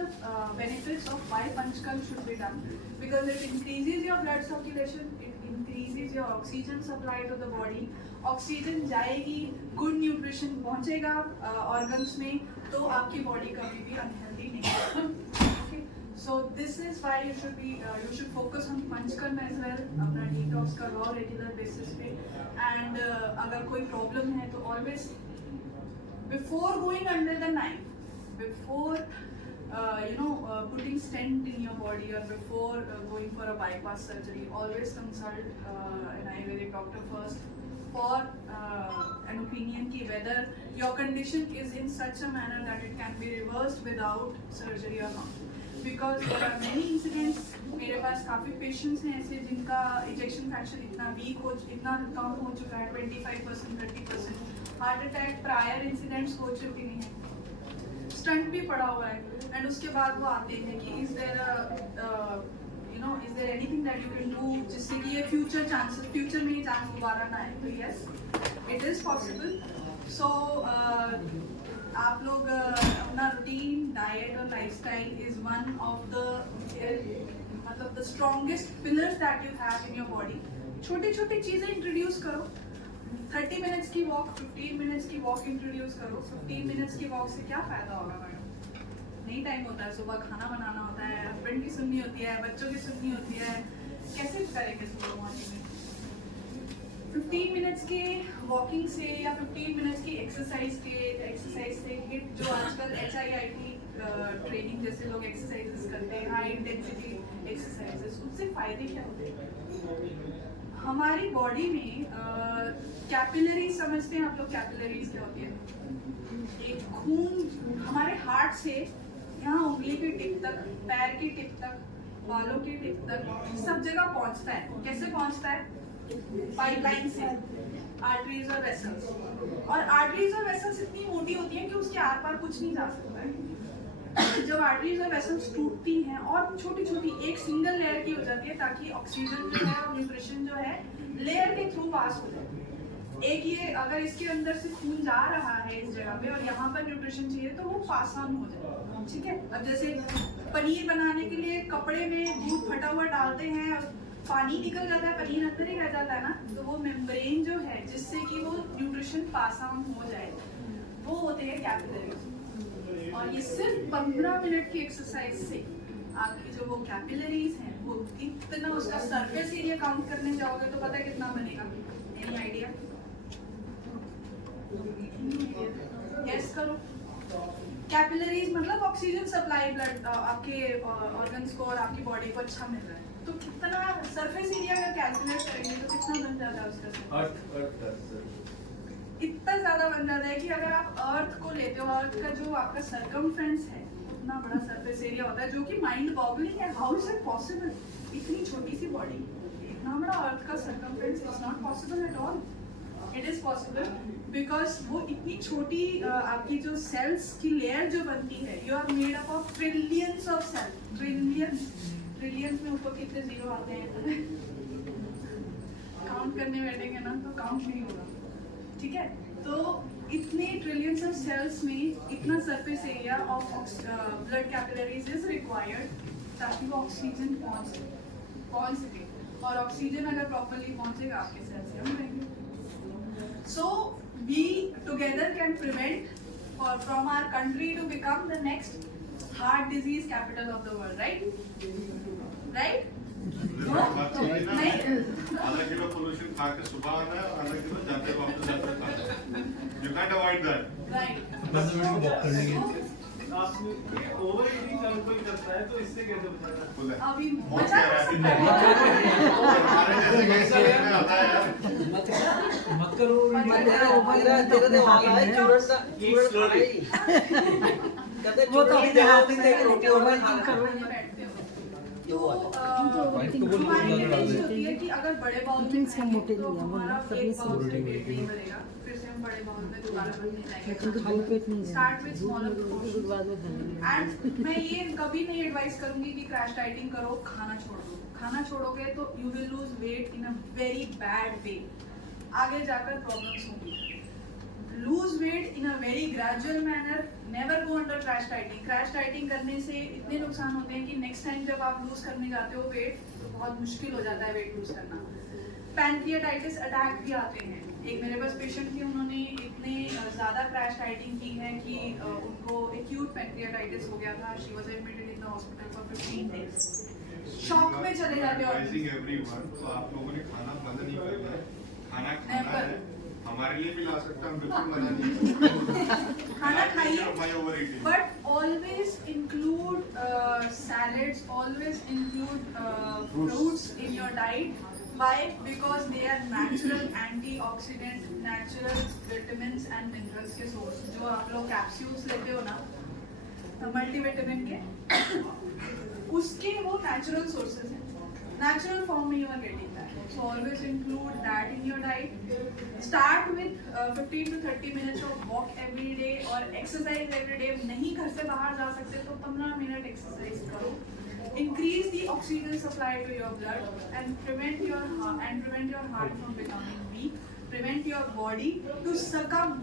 benefits of why panchakarma should be done because it increases your blood circulation, it increases your oxygen supply to the body, oxygen जाएगी, गुड न्यूट्रिशन पहुंचेगा ऑर्गन्स में तो आपकी बॉडी कभी भी अनहेल्दी नहीं होगी। So this is why you should focus on panchakarma as well, अपना detox करवाओ regular basis पे and अगर कोई problem है तो always before going under the knife, before putting stent in your body or before going for a bypass surgery, always consult an Ayurvedic doctor first for an opinion ki whether your condition is in such a manner that it can be reversed without surgery or not. Because there are many incidents, मेरे पास काफ़ी patients हैं ऐसे जिनका ejection fraction इतना कम हो चुका है 25%, 30%, heart attack prior incidents हो चुके हैं, स्टंट भी पड़ा हुआ है एंड उसके बाद वो आते हैं कि is there anything that you can do जिससे कि ये फ्यूचर में ये चांस दोबारा ना आए। तो yes it is possible. So आप लोग अपना रूटीन, डाइट और lifestyle is one of the मतलब the strongest pillars that you have in your body. छोटी छोटी चीज़ें इंट्रोड्यूस करो, 30 मिनट्स की वॉक 15 मिनट्स की वॉक इंट्रोड्यूस करो। 15 मिनट्स की वॉक से क्या फायदा होगा मैडम? नहीं टाइम होता है, सुबह खाना बनाना होता है, हस्बैंड की सुननी होती है, बच्चों की सुननी होती है, कैसे करेंगे सुबह मॉर्निंग में? 15 मिनट्स के वॉकिंग से या 15 मिनट्स की एक्सरसाइज से हिट जो आजकल HIIT ट्रेनिंग जैसे लोग एक्सरसाइजेस करते हैं, हाई इंटेंसिटी एक्सरसाइजेस, उससे फायदे क्या होते हैं? हमारी बॉडी में कैपिलरीज समझते हैं आप लोग? कैपिलरीज क्या होती है? एक खून हमारे हार्ट से यहाँ उंगली की टिप तक, पैर की टिप तक, बालों की टिप तक सब जगह पहुँचता है। कैसे पहुँचता है? पाइपलाइन से, आर्टरीज और वेसल्स। और आर्टरीज और वेसल्स इतनी मोटी होती हैं कि उसके आर पार कुछ नहीं जा सकता है। जब आर्टरीज और वेसल्स टूटती हैं और छोटी छोटी एक सिंगल लेयर की हो जाती है ताकि ऑक्सीजन जो है और न्यूट्रिशन जो है लेयर के थ्रू पास हो जाए। एक ये अगर इसके अंदर से खून जा रहा है इस जगह पे और यहाँ पर न्यूट्रिशन चाहिए तो वो पास ऑन हो जाए, ठीक है। अब जैसे पनीर बनाने के लिए कपड़े में दूध फटा हुआ डालते हैं और पानी निकल जाता है, पनीर अंदर ही रह जाता है ना, तो वो मेम्ब्रेन जो है जिससे कि वो न्यूट्रिशन पास ऑन हो जाए वो होते हैं कैपिलरीज। और ये सिर्फ 15 मिनट की एक्सरसाइज से आपकी जो वो कैपिलरीज हैं वो इतना, उसका सरफेस एरिया काउंट करने जाओगे तो पता है कितना बनेगा? Any idea? गेस करो। कैपिलरीज मतलब ऑक्सीजन सप्लाई ब्लड आपके ऑर्गन्स को और आपकी बॉडी को अच्छा मिल रहा है, तो कितना सरफेस एरिया अगर कैलकुलेट करेंगे तो कितना बन जाता है उसका? इतना ज्यादा बन जाता है कि अगर आप अर्थ को लेते हो, अर्थ का जो आपका सरकमफ्रेंस है उतना बड़ा सरफेस एरिया होता है, जो कि माइंड बॉगलिंग है। How is it possible? इतनी छोटी सी बॉडी, इतना बड़ा अर्थ का circumference is not possible at all. It is possible because वो इतनी छोटी आपकी जो सेल्स की लेयर जो बनती है, you are made up of trillions of cell. Trillions में ऊपर कितने जीरो आते हैं? काउंट करने बैठेंगे ना तो काउंट नहीं होगा, ठीक है। तो इतने ट्रिलियंस ऑफ सेल्स में इतना surface area of blood capillaries is required ताकि वो ऑक्सीजन पहुंच सके, और ऑक्सीजन अगर प्रॉपरली पहुंचेगा आपके सेल्स हम रहेंगे। So we together can prevent from our country to become the next heart disease capital of the world, right? Right? नहीं? आधा किलो पोल्यूशन खा के सुबह आना है, आधा किलो जाते वापस जाते खाना है। You can't avoid that. Right. Over eating अगर कोई करता है तो इससे कैसे बचना? अभी बहुत बचा कह नहीं रहा है। सकता है। हमारे जैसे कैसे में आता है यार। मत करो तेरे दिमाग में स्टूडेंट कहते वो तो अपने हाथ में देख रोटी और मैं खाना करूँ। बैठते हो तो हमारी टेंडेंसी होती है कि अगर बड़े बाउल में खाएंगे तो हमारा एक बाउल से पेट नहीं भरेगा, फिर से हम बड़े बाउल में दोबारा भरने जाएंगे। स्टार्ट विद स्मॉलर एंड मैं ये कभी नहीं एडवाइस करूंगी कि क्रैश डाइटिंग करो, खाना छोड़ दो। खाना छोड़ोगे तो you will lose weight in a very bad way, आगे जाकर प्रॉब्लम्स होंगी। Lose weight in a very gradual manner, never go under crash dieting. Crash dieting करने से इतने नुकसान होते हैं कि नेक्स्ट टाइम जब आप लूज करने जाते हो वेट तो बहुत मुश्किल हो जाता है वेट लूज करना। पैनक्रियाटाइटिस अटैक भी आते हैं। एक मेरे पास पेशेंट थी, उन्होंने इतने ज़्यादा क्रैश डाइटिंग की है कि उनको एक्यूट पैनक्रियाटाइटिस हो गया था। She was admitted in the hospital for 15 days. Shock में चले जाते हो। Advising everyone, तो आप लोगों ने खाना बंद नहीं करना है, खाना खाना है। हमारे लिए भी ला सकता हूँ, बिल्कुल मना नहीं। खाना खाइए, My overeating. but always include salads, always include fruits in your diet. Why? Because they are natural antioxidant, natural vitamins and minerals के source। जो आप लोग कैप्सूल्स लेते हो ना मल्टीविटामिन के, उसके वो नेचुरल सोर्सेज हैं, नेचुरल फॉर्म में you are getting that. So always include that in your diet. Start with 15 to 30 minutes of walk every day और exercise every day। नहीं घर से बाहर जा सकते तो 15 मिनट एक्सरसाइज करो। Increase the oxygen supply to your blood and prevent your heart from becoming weak. Prevent your body to succumb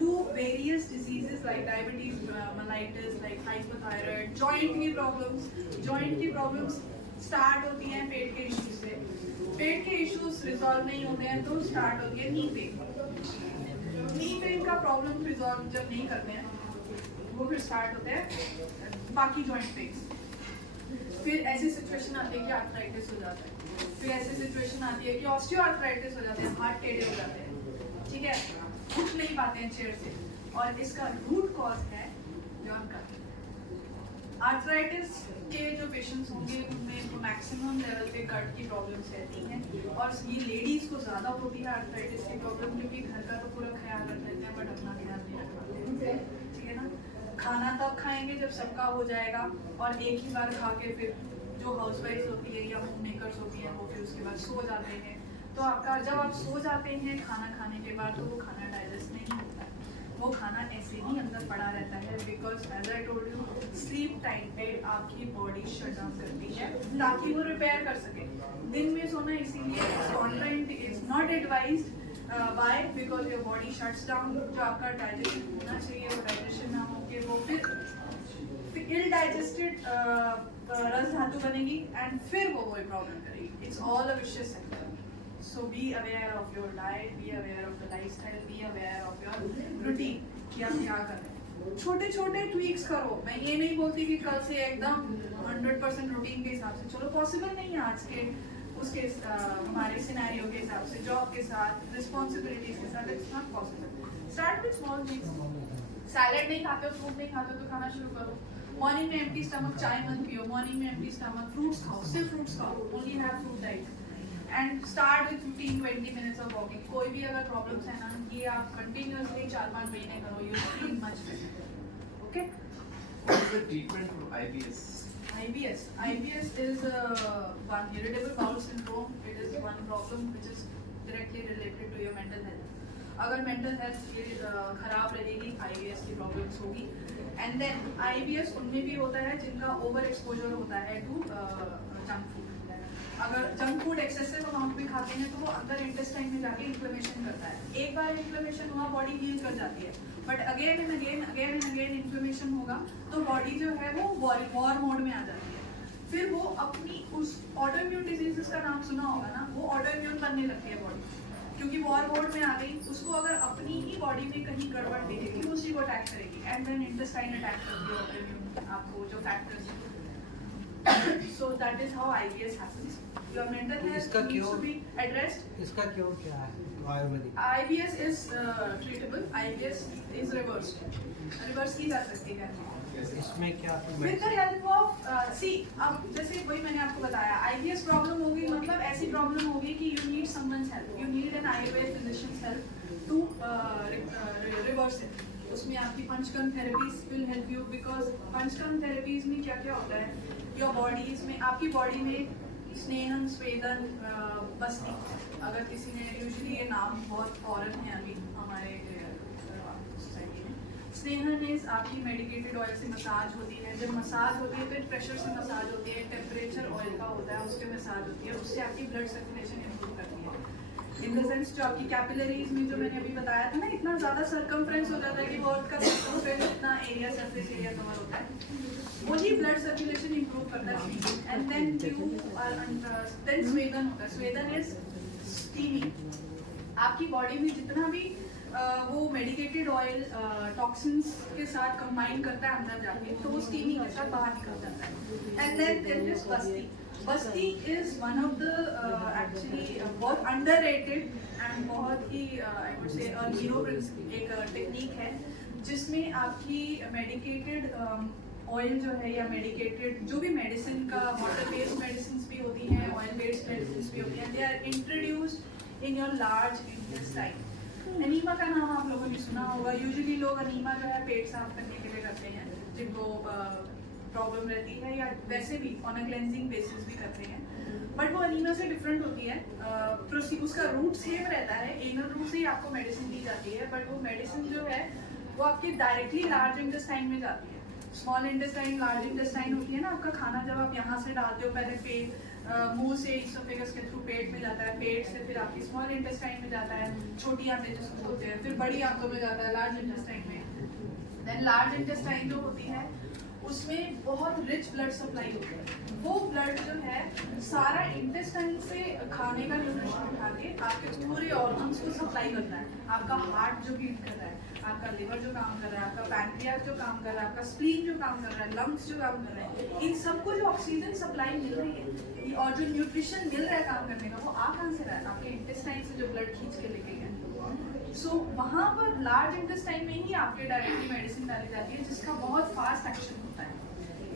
to various diseases like diabetes, mellitus, like hypothyroid, joint की problems. Joint की problems start होती हैं पेट के issues से। पेट के issues resolve नहीं होते हैं तो स्टार्ट होती है नी पेन। नी पेन का प्रॉब्लम रिजॉल्व जब नहीं करते हैं वो फिर स्टार्ट होते हैं बाकी जॉइंट पेन्स। फिर ऐसी सिचुएशन आती है कि आर्थराइटिस हो जाता है, फिर ऐसी सिचुएशन आती है कि ऑस्टियोआर्थराइटिस हो जाते हैं, हाथ टेढ़े हो जाते हैं, ठीक है, उठ नहीं पाते हैं चेयर से, और इसका रूट कॉज है योर गट। आर्थराइटिस के जो पेशेंट्स होंगे उनमें मैक्सिमम लेवल पे गट की प्रॉब्लम्स रहती हैं, और ये लेडीज को ज़्यादा होती है आर्थराइटिस की प्रॉब्लम, क्योंकि घर का तो पूरा ख्याल रख लेते हैं बट अपना ख्याल नहीं रख पाते, ठीक है ना। खाना तब खाएंगे जब सबका हो जाएगा, और एक ही बार खा के फिर जो हाउसवाइफ होती है या होम मेकर्स होती हैं वो फिर उसके बाद सो जाते हैं। तो आपका जब आप सो जाते हैं खाना खाने के बाद तो वो खाना डाइजेस्ट नहीं होता है, वो खाना ऐसे ही अंदर पड़ा रहता है, because as I told you sleep time पे आपकी बॉडी शट डाउन करती है ताकि वो रिपेयर कर सके। दिन में सोना इसीलिए is not advised by because your body shuts down, जो आपका डाइजेशन होना चाहिए वो डाइजेशन ना होके वो फिर इल डाइजेस्टेड रस धातु बनेगी एंड फिर वो प्रॉब्लम करेगी। It's all a vicious cycle. So be aware of your diet, be aware of the lifestyle, be aware of your routine कि आप क्या कर रहे हैं। छोटे छोटे ट्वीक्स करो। मैं ये नहीं बोलती कि कल से एकदम 100% रूटीन के हिसाब से चलो, पॉसिबल नहीं है आज के उसके हमारे सिनेरियो के हिसाब से, जॉब के साथ, रिस्पॉन्सिबिलिटीज के साथ, it's not possible. Start with small things. Salad नहीं खाते हो, फ्रूट नहीं खाते हो तो खाना शुरू करो। मॉर्निंग में एम्प्टी स्टमक चाय मत पियो, मॉर्निंग में एम्प्टी स्टमक फ्रूट्स खाओ, सिर्फ फ्रूट्स खाओ, only have fruit diet and start with 15-20 minutes of walking. कोई भी अगर प्रॉब्लम्स है ना, ये आप कंटिन्यूअसली 4-5 महीने करो, you will feel much better. Okay, What is the treatment for IBS? IBS is one irritable bowel syndrome. It is one problem which is directly related to your mental health. अगर mental health खराब रहेगी IBS की problems होगी। And then IBS उनमें भी होता है जिनका ओवर एक्सपोजर होता है टू जंक फूड। अगर जंक फूड एक्सेसिव अमाउंट में खाते हैं तो वो अंदर इंटेस्टाइन में जाके इन्फ्लेमेशन करता है। एक बार इन्फ्लेमेशन हुआ बॉडी हील कर जाती है, but again and again inflammation होगा तो बॉडी जो है वो वॉर मोड में आ जाती है। फिर वो अपनी उस ऑटोइम्यून डिजीज का नाम सुना होगा ना, वो ऑटोइम्यून बनने लगती है बॉडी, क्योंकि वॉर मोड में आ गई। उसको अगर अपनी ही बॉडी में कहीं गड़बड़ दिखेगी वो उसी को अटैक करेगी, एंड देन इंटेस्टाइन अटैक करती है ऑटोइम्यून आपको जो factors. So that is how IBS happens. Your mental health needs to be addressed. इसका क्योर क्या है Ayurvedic? IBS is treatable. IBS is reversed. Reverse की जा सकती है। इसमें क्या? With the help of अब जैसे वही मैंने आपको बताया, IBS प्रॉब्लम होगी मतलब ऐसी प्रॉब्लम होगी कि you need someone's help. You need an Ayurvedic physician's help to reverse it. उसमें आपकी panchakarma therapies will help you, because panchakarma therapies में क्या क्या होता है, योर बॉडीज में आपकी बॉडी में स्नेहन, स्वेदन, बस्ती, अगर किसी ने यूजुअली ये नाम बहुत फॉरेन है अभी हमारे सोसाइटी में। स्नेहन इज आपकी मेडिकेटेड ऑयल से मसाज होती है। जब मसाज होती है फिर प्रेशर से मसाज होती है, टेम्परेचर ऑयल का होता है उसके मसाज होती है, उससे आपकी ब्लड सर्कुलेशन इम्प्रूव करती है। इन द सेंस जो आपकी कैपिलरीज में जो मैंने अभी बताया था ना, इतना ज़्यादा सर्कमफ्रेंस हो जाता है कि वो का सर्कमफ्रेंस इतना एरिया, सरफेस एरिया कवर होता है, वही ब्लड सर्कुलेशन इंप्रूव करता है। एंड देन देन स्वेदन होता है। स्वेदन इज स्टीमिंग। आपकी बॉडी में जितना भी वो मेडिकेटेड ऑयल टॉक्सिन्स के साथ कंबाइन करता है अंदर जाके, तो वो स्टीमिंग के साथ बाहर निकल जाता है। And then there is Basti. Basti is one of the actually बहुत अंडररेटेड एंड बहुत ही आई वुड से हीरो एक टेक्निक है, जिसमें आपकी मेडिकेटेड ऑयल जो है या मेडिकेटेड जो भी मेडिसिन का, वाटर बेस्ड मेडिसिन भी होती हैं, ऑयल बेस्ड मेडिसिन भी होती हैं, they are introduced in your large intestine. Enema का नाम आप लोगों ने सुना होगा। यूजुअली लोग अनीमा जो है पेट साफ करने के लिए करते हैं, जिनको प्रॉब्लम रहती है, या वैसे भी ऑन अ क्लेंजिंग बेसिस भी करते हैं, बट वो अनीमा से डिफरेंट होती है। उसका रूट सेम रहता है, एनल रूट से ही आपको मेडिसिन दी जाती है, बट वो मेडिसिन जो है वो आपके डायरेक्टली लार्ज इंटेस्टाइन में जाती है। स्मॉल इंटेस्टाइन, लार्ज इंटेस्टाइन होती है ना, आपका खाना जब आप यहाँ से डालते हो पहले पेट मुंह से इसोफेगस के थ्रू पेट में जाता है, पेट से फिर आपकी स्मॉल इंटेस्टाइन में जाता है, छोटी आंतें जिसको होते हैं, फिर बड़ी आंतों में जाता है लार्ज इंटेस्टाइन में। देन लार्ज इंटेस्टाइन जो होती है उसमें बहुत रिच ब्लड सप्लाई होती है। वो ब्लड जो है सारा इंटेस्टाइन से खाने का न्यूट्रिशन उठा के आपके पूरे ऑर्गन्स को सप्लाई करता है। आपका हार्ट जो बीट कर रहा है, आपका लिवर जो काम कर रहा है, आपका पैनक्रियाज जो काम कर रहा है, आपका स्प्लीन जो काम कर रहा है, लंग्स जो काम कर रहे हैं, इन सबको जो ऑक्सीजन सप्लाई मिल रही है और जो न्यूट्रिशन मिल रहा है काम करने का, वो आ कहाँ से रहा है? आपके इंटेस्टाइन से जो ब्लड खींच के लेके गए। सो वहाँ पर लार्ज इंटेस्टाइन में ही आपके डायरेक्टली मेडिसिन डाली जाती है, जिसका बहुत फास्ट एक्शन होता है।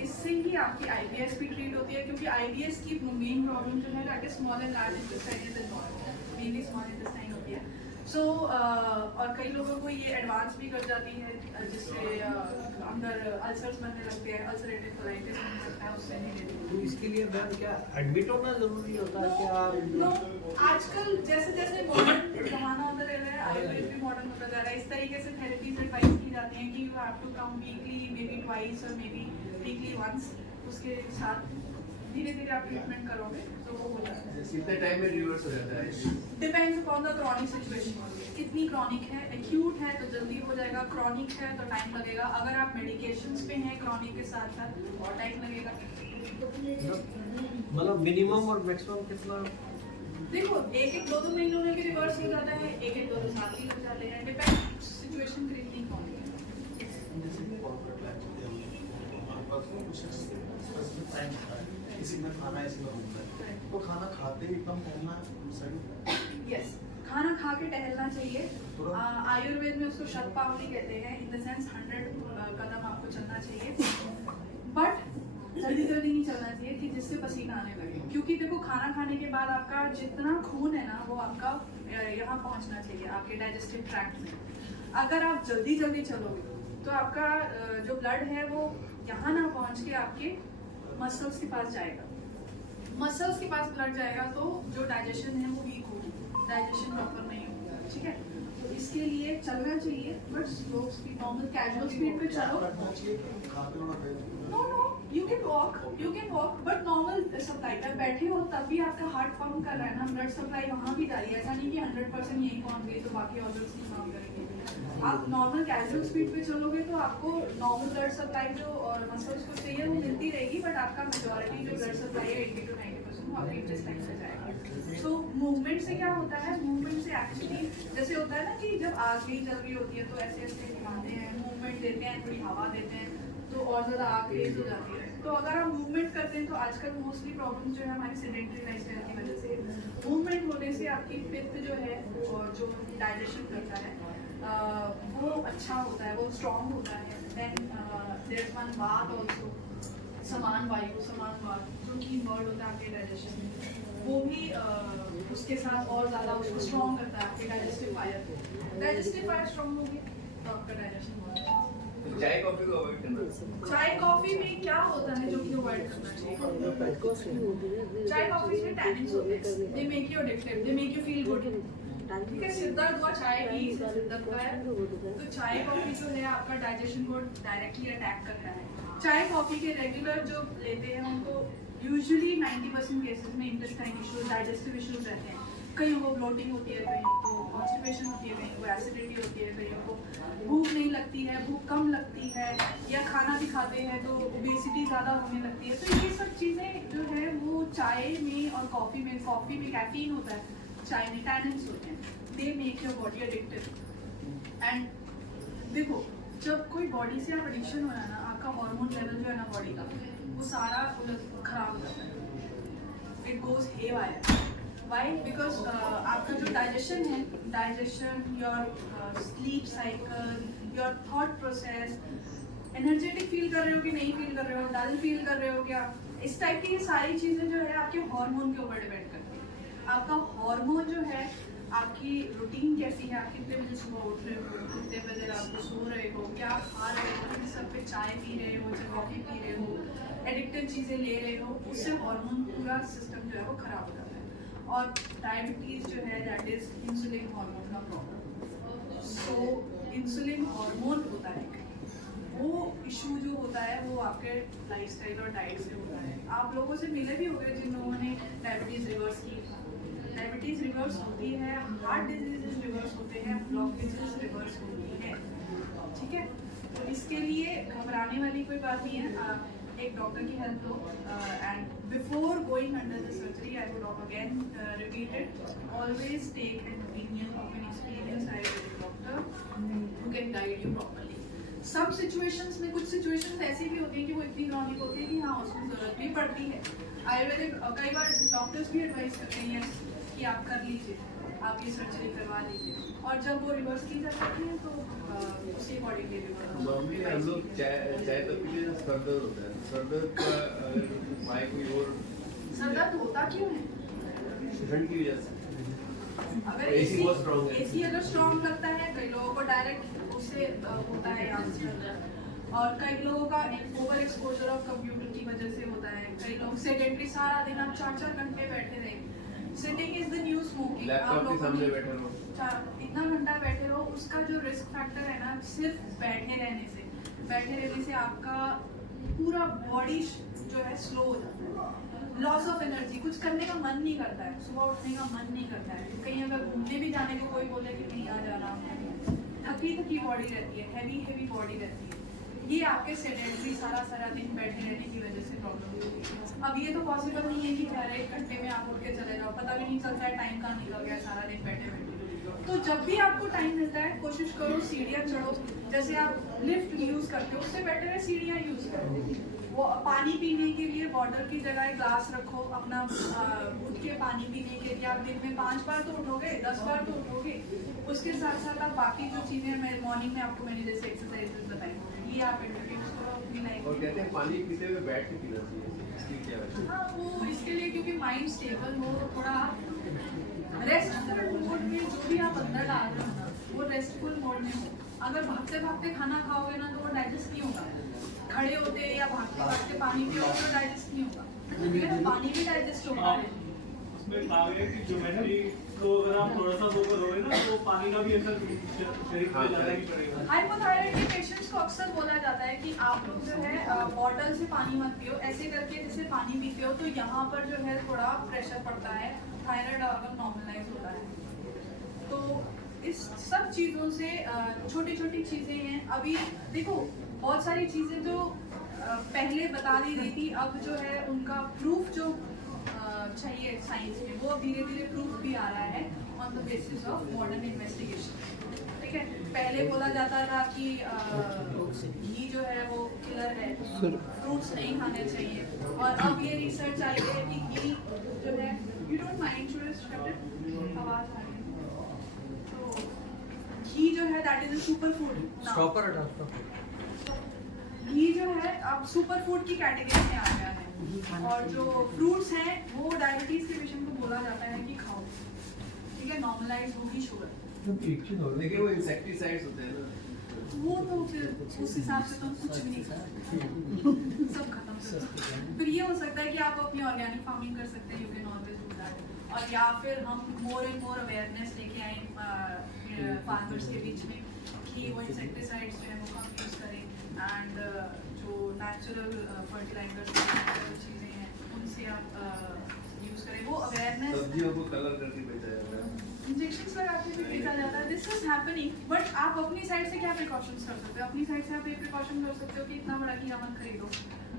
इससे ही आपकी IBS भी ट्रीट होती है, क्योंकि IBS की मेन प्रॉब्लम जो है that is small and large intestine is involved, mainly small intestine होती है। सो और कई लोगों को ये एडवांस भी कर जाती है, जिससे अंदर अल्सर्स बनने लगते हैं, अल्सरेटिव कोलाइटिस बन सकता है, उससे नहीं लेती। तो इसके लिए मैम क्या एडमिट होना जरूरी होता है क्या? नो, आजकल जैसे जैसे मॉडर्न जमाना होता रह रहा है, आयुर्वेद भी मॉडर्न होता जा रहा है। इस तरीके से थेरेपीज एडवाइस की जाती हैं कि you have to come weekly, maybe twice और मे बी वीकली वंस। उसके साथ धीरे धीरे आप ट्रीटमेंट करोगे तो वो हो जाता है। कितने टाइम में रिवर्स हो जाता है? Depends upon the chronic situation. कितनी क्रॉनिक है, एक्यूट है तो जल्दी हो जाएगा, क्रॉनिक है तो टाइम लगेगा। अगर आप मेडिकेशंस पे हैं क्रॉनिक के साथ साथ और टाइम लगेगा। मतलब मिनिमम और मैक्सिमम कितना? देखो, एक 2-2 महीनों में भी रिवर्स हो जाता है, एक 2-2 साल भी हो जाते हैं, डिपेंड सिचुएशन कितनी क्रॉनिक है। किसी में खाना इसी में घूमना है, तो खाना खाते ही एकदम घूमना सही। यस, खाना खा के टहलना चाहिए। आयुर्वेद में उसको शतपावली कहते हैं, इन द सेंस 100 कदम आपको चलना चाहिए, बट जल्दी जल्दी नहीं चलना चाहिए कि जिससे पसीना आने लगे। क्योंकि देखो, खाना खाने के बाद आपका जितना खून है ना, वो आपका यहाँ पहुँचना चाहिए, आपके डाइजेस्टिव ट्रैक्ट में। अगर आप जल्दी जल्दी चलोगे तो आपका जो ब्लड है वो यहाँ ना पहुँच के आपके मसल्स के पास जाएगा। मसल्स के पास ब्लड जाएगा तो जो डाइजेशन है वो वीक होगी, डाइजेशन प्रॉपर नहीं होगा। ठीक है, तो इसके लिए चलना चाहिए, but slow speed, normal casual speed पे चलो। No no, you can walk but normal supply पर बैठे हो तब भी आपका हार्ट पंप कर रहा है ना, ब्लड सप्लाई वहाँ भी जा रही है। ऐसा नहीं कि 100% यही पहुँच गई तो बाकी ऑर्गन्स नहीं काम करेंगे। आप नॉर्मल कैजुअल स्पीड पे चलोगे तो आपको नॉर्मल ब्लड सप्लाई जो और मसल्स को चाहिए वो मिलती रहेगी, बट आपका मेजॉरिटी जो ब्लड सप्लाई है 80 to 90% वो आपके इंटेस्टाइन से जाएगा। सो मूवमेंट से क्या होता है? मूवमेंट से एक्चुअली जैसे होता है ना कि जब आग भी जल रही होती है तो ऐसे ऐसे घुमाते हैं, मूवमेंट देते हैं, थोड़ी हवा देते हैं तो और ज़्यादा आग तेज हो जाती है। तो अगर आप मूवमेंट करते हैं तो आजकल मोस्टली प्रॉब्लम जो है हमारी सेडेंटरी लाइफस्टाइल की वजह से, मूवमेंट होने से आपकी पित्त जो है और जो डाइजेशन करता है वो अच्छा होता है, वो स्ट्रॉन्ग होता है। देन देयर इज वन वात आल्सो, समान वायु, समान वात, जो कि वर्ड होता है आपके डाइजेशन में, वो भी उसके साथ और ज़्यादा उसको स्ट्रॉन्ग करता है, आपके डाइजेस्टिव फायर स्ट्रॉन्ग होगी तो आपका डाइजेशन होगा। चाय कॉफी को अवॉइड करना। चाय कॉफी में क्या होता है जो कि अवॉइड करना चाहिए? चाय कॉफी में टैनिन्स होते हैं, they make you addictive, they make you feel good. ठीक है, सिर दर्द हुआ, चाय पी, सिर दर्द हुआ है तो चाय कॉफी जो है आपका डाइजेशन को डायरेक्टली अटैक करता है। चाय कॉफी के रेगुलर जो लेते हैं उनको यूजुअली 90% केसेस में इंटेस्टाइन इश्यूज, डाइजेस्टिव इश्यूज रहते हैं। कईयों को ब्लोटिंग होती है, कईयों को कॉन्स्टिपेशन होती है, कईयों को एसिडिटी होती है, कईयों को भूख नहीं लगती है, भूख कम लगती है, या खाना भी खाते हैं तो ओबेसिटी ज़्यादा होने लगती है। तो ये सब चीज़ें जो है वो चाय में और कॉफ़ी में कैफीन होता है, चाय में टैनिन्स होते हैं, they make your body addictive. And देखो, जब कोई बॉडी से आप एडिक्शन हो रहा है ना, आपका हार्मोन लेवल जो है ना बॉडी का, वो सारा खराब हो जाता है, it goes haywire. Why? Because आपका जो डाइजेशन है, digestion, your sleep cycle, your thought process, energetic feel कर रहे हो कि नहीं फील कर रहे हो, डल फील कर रहे हो क्या, इस टाइप की ये सारी चीज़ें जो है आपके हार्मोन के ऊपर डिपेंड करती है। आपका हार्मोन जो है, आपकी रूटीन कैसी है, आप कितने बजे सुबह उठ रहे हो, कितने बजे रात को सो रहे हो, क्या खा रहे हो, किस सब पे चाय पी रहे हो, चाहे कॉफ़ी पी रहे हो, एडिक्टिव चीज़ें ले रहे हो, उससे हार्मोन पूरा सिस्टम जो है वो ख़राब हो जाता है। और डायबिटीज़ जो है दैट इज़ इंसुलिन हार्मोन का प्रॉब्लम। सो इंसुलिन हार्मोन होता है, वो इशू जो होता है वो आपके लाइफस्टाइल और डाइट से होता है। आप लोगों से मिले भी होंगे जिन लोगों ने डायबिटीज़ रिवर्स की। डायबिटीज़ रिवर्स होती है, हार्ट डिजीजेज रिवर्स होते हैं, ब्लॉकेजेस रिवर्स होती है। ठीक है, तो इसके लिए घबराने वाली कोई बात नहीं है। एक डॉक्टर की help low and before going going under the surgery, I would again repeat it. Always take an opinion of an experienced Ayurvedic doctor who can guide you properly. सब सिचुएशंस में कुछ सिचुएशंस ऐसी भी होती हैं कि वो इतनी क्रॉनिक होती है कि हाँ उसमें ज़रूरत भी पड़ती है। आयुर्वेदिक कई बार डॉक्टर्स भी एडवाइस करते हैं कि आप कर लीजिए, आप ये सर्जरी करवा लीजिए, और जब वो रिवर्स की जा सकती है तो उसी अकॉर्डिंगली नॉर्मली हम लोग चाय तो पीते हैं, सर दर्द होता है, सर दर्द का अगर माइक कोई और सर दर्द होता क्यों है? ठंड की वजह से अगर AC बहुत strong है। एसी अगर स्ट्रॉन्ग लगता है, कई लोगों को डायरेक्ट उससे होता है आंसर, और कई लोगों का ओवर एक्सपोजर ऑफ कंप्यूटर की वजह से होता है। कई लोग सेडेंटरी सारा दिन आप 4-4 घंटे बैठे रहे, sitting is the new smoking. Laptop के सामने बैठे रहो, इतना घंटा बैठे रहो, उसका जो रिस्क फैक्टर है ना, सिर्फ बैठे रहने से आपका पूरा बॉडी जो है स्लो हो जाता है, लॉस ऑफ एनर्जी, कुछ करने का मन नहीं करता है, सुबह उठने का मन नहीं करता है, कहीं अगर घूमने भी जाने को कोई बोले कि नहीं आ जा रहा हूँ, थकी बॉडी रहती है, हैवी बॉडी रहती है। ये आपके सेडेंटरी सारा दिन बैठे रहने की वजह से प्रॉब्लम होती है। अब ये तो पॉसिबल नहीं है कि हर 1 घंटे में आप उठ के चले जाओ, पता भी नहीं चलता है टाइम कहाँ निकल गया सारा दिन बैठे। तो जब भी आपको टाइम मिलता है कोशिश करो सीढ़ियाँ चढ़ो, जैसे आप लिफ्ट यूज करते हो उससे बेटर है सीढ़ियाँ यूज करो। वो पानी पीने के लिए बॉटल की जगह ग्लास रखो, अपना उठ के पानी पीने के लिए आप दिन में 5 बार तो उठोगे, 10 बार तो उठोगे। उसके साथ साथ आप बाकी जो चीज़ें मैं मॉर्निंग में आपको मैंने जैसे एक्सरसाइजेस बताई, ये आप इंट्रोड्यूस करो अपनी लाइफ। और कहते हैं पानी पीते हुए बैठ के पीना चाहिए, इसकी क्या वजह है? हाँ, वो इसके लिए क्योंकि माइंड स्टेबल हो, थोड़ा रेस्टफुल मोड में जो भी आप अंदर डाल रहे हो ना, वो रेस्टफुल मोड में हो। अगर भागते भागते खाना खाओगे ना तो वो डाइजेस्ट नहीं होगा, खड़े होते या भागते भागते पानी पियोगे तो डाइजेस्ट नहीं होगा, पानी भी डाइजेस्ट होगा। उसमें कहा गया कि ज्योमेट्री को अगर आप थोड़ा सा वो करोगे ना तो पानी का भी असर शरीर पे ज़्यादा ही पड़ेगा। हाइपोथायराइड के पेशेंट्स को अक्सर बोला जाता है कि आप लोग जो है बॉटल से पानी मत पियो, ऐसे करके जैसे पानी पीते हो तो यहाँ पर जो है थोड़ा प्रेशर पड़ता है, थायराइड ऑर्गन नॉर्मलाइज होता है। तो इस सब चीज़ों से छोटी छोटी चीज़ें हैं। अभी देखो बहुत सारी चीज़ें जो पहले बता दी गई थी, अब जो है उनका प्रूफ जो चाहिए साइंस में, वो धीरे धीरे प्रूफ भी आ रहा है on the basis of modern investigation. ठीक है, पहले बोला जाता था कि घी जो है वो किलर है, फ्रूट्स नहीं खाने चाहिए, और अब ये रिसर्च आई है कि घी जो है, यू डोंट माइंड आवाज़ आ रही है, तो घी जो है that is a super food. घी जो है अब सुपर फूड की कैटेगरी में आ गया है, और जो फ्रूट्स हैं वो डायबिटीज के पेशेंट को बोला जाता है कि खाओ, ठीक है, नॉर्मलाइज होगी शुगर। लेकिन वो इंसेक्टिसाइड्स होते हैं ना, वो तो फिर उस हिसाब से तो कुछ भी नहीं कर सकते, सब खत्म। फिर ये हो सकता है कि आप अपनी ऑर्गेनिक फार्मिंग कर सकते हैं, you can always do that, और या फिर हम मोर एंड मोर अवेयरनेस लेके आए फार्मर्स के बीच में कि वो इंसेक्टिसाइड्स जो है वो कम यूज़ करें, एंड जो नेचुरल फर्टिलाइजर्स चीज़ें हैं उनसे आप यूज़ करें, वो अवेयरनेस। सब्जियों को कलर करके बेचा जाता है, इंजेक्शंस लगा के भी बेचा जाता है, दिस इज हैपनिंग। बट आप अपनी साइड से क्या प्रिकॉशंस कर सकते हो? अपनी साइड से आप ये प्रिकॉशन कर सकते हो कि इतना बड़ा कीड़ा मत खरीदो,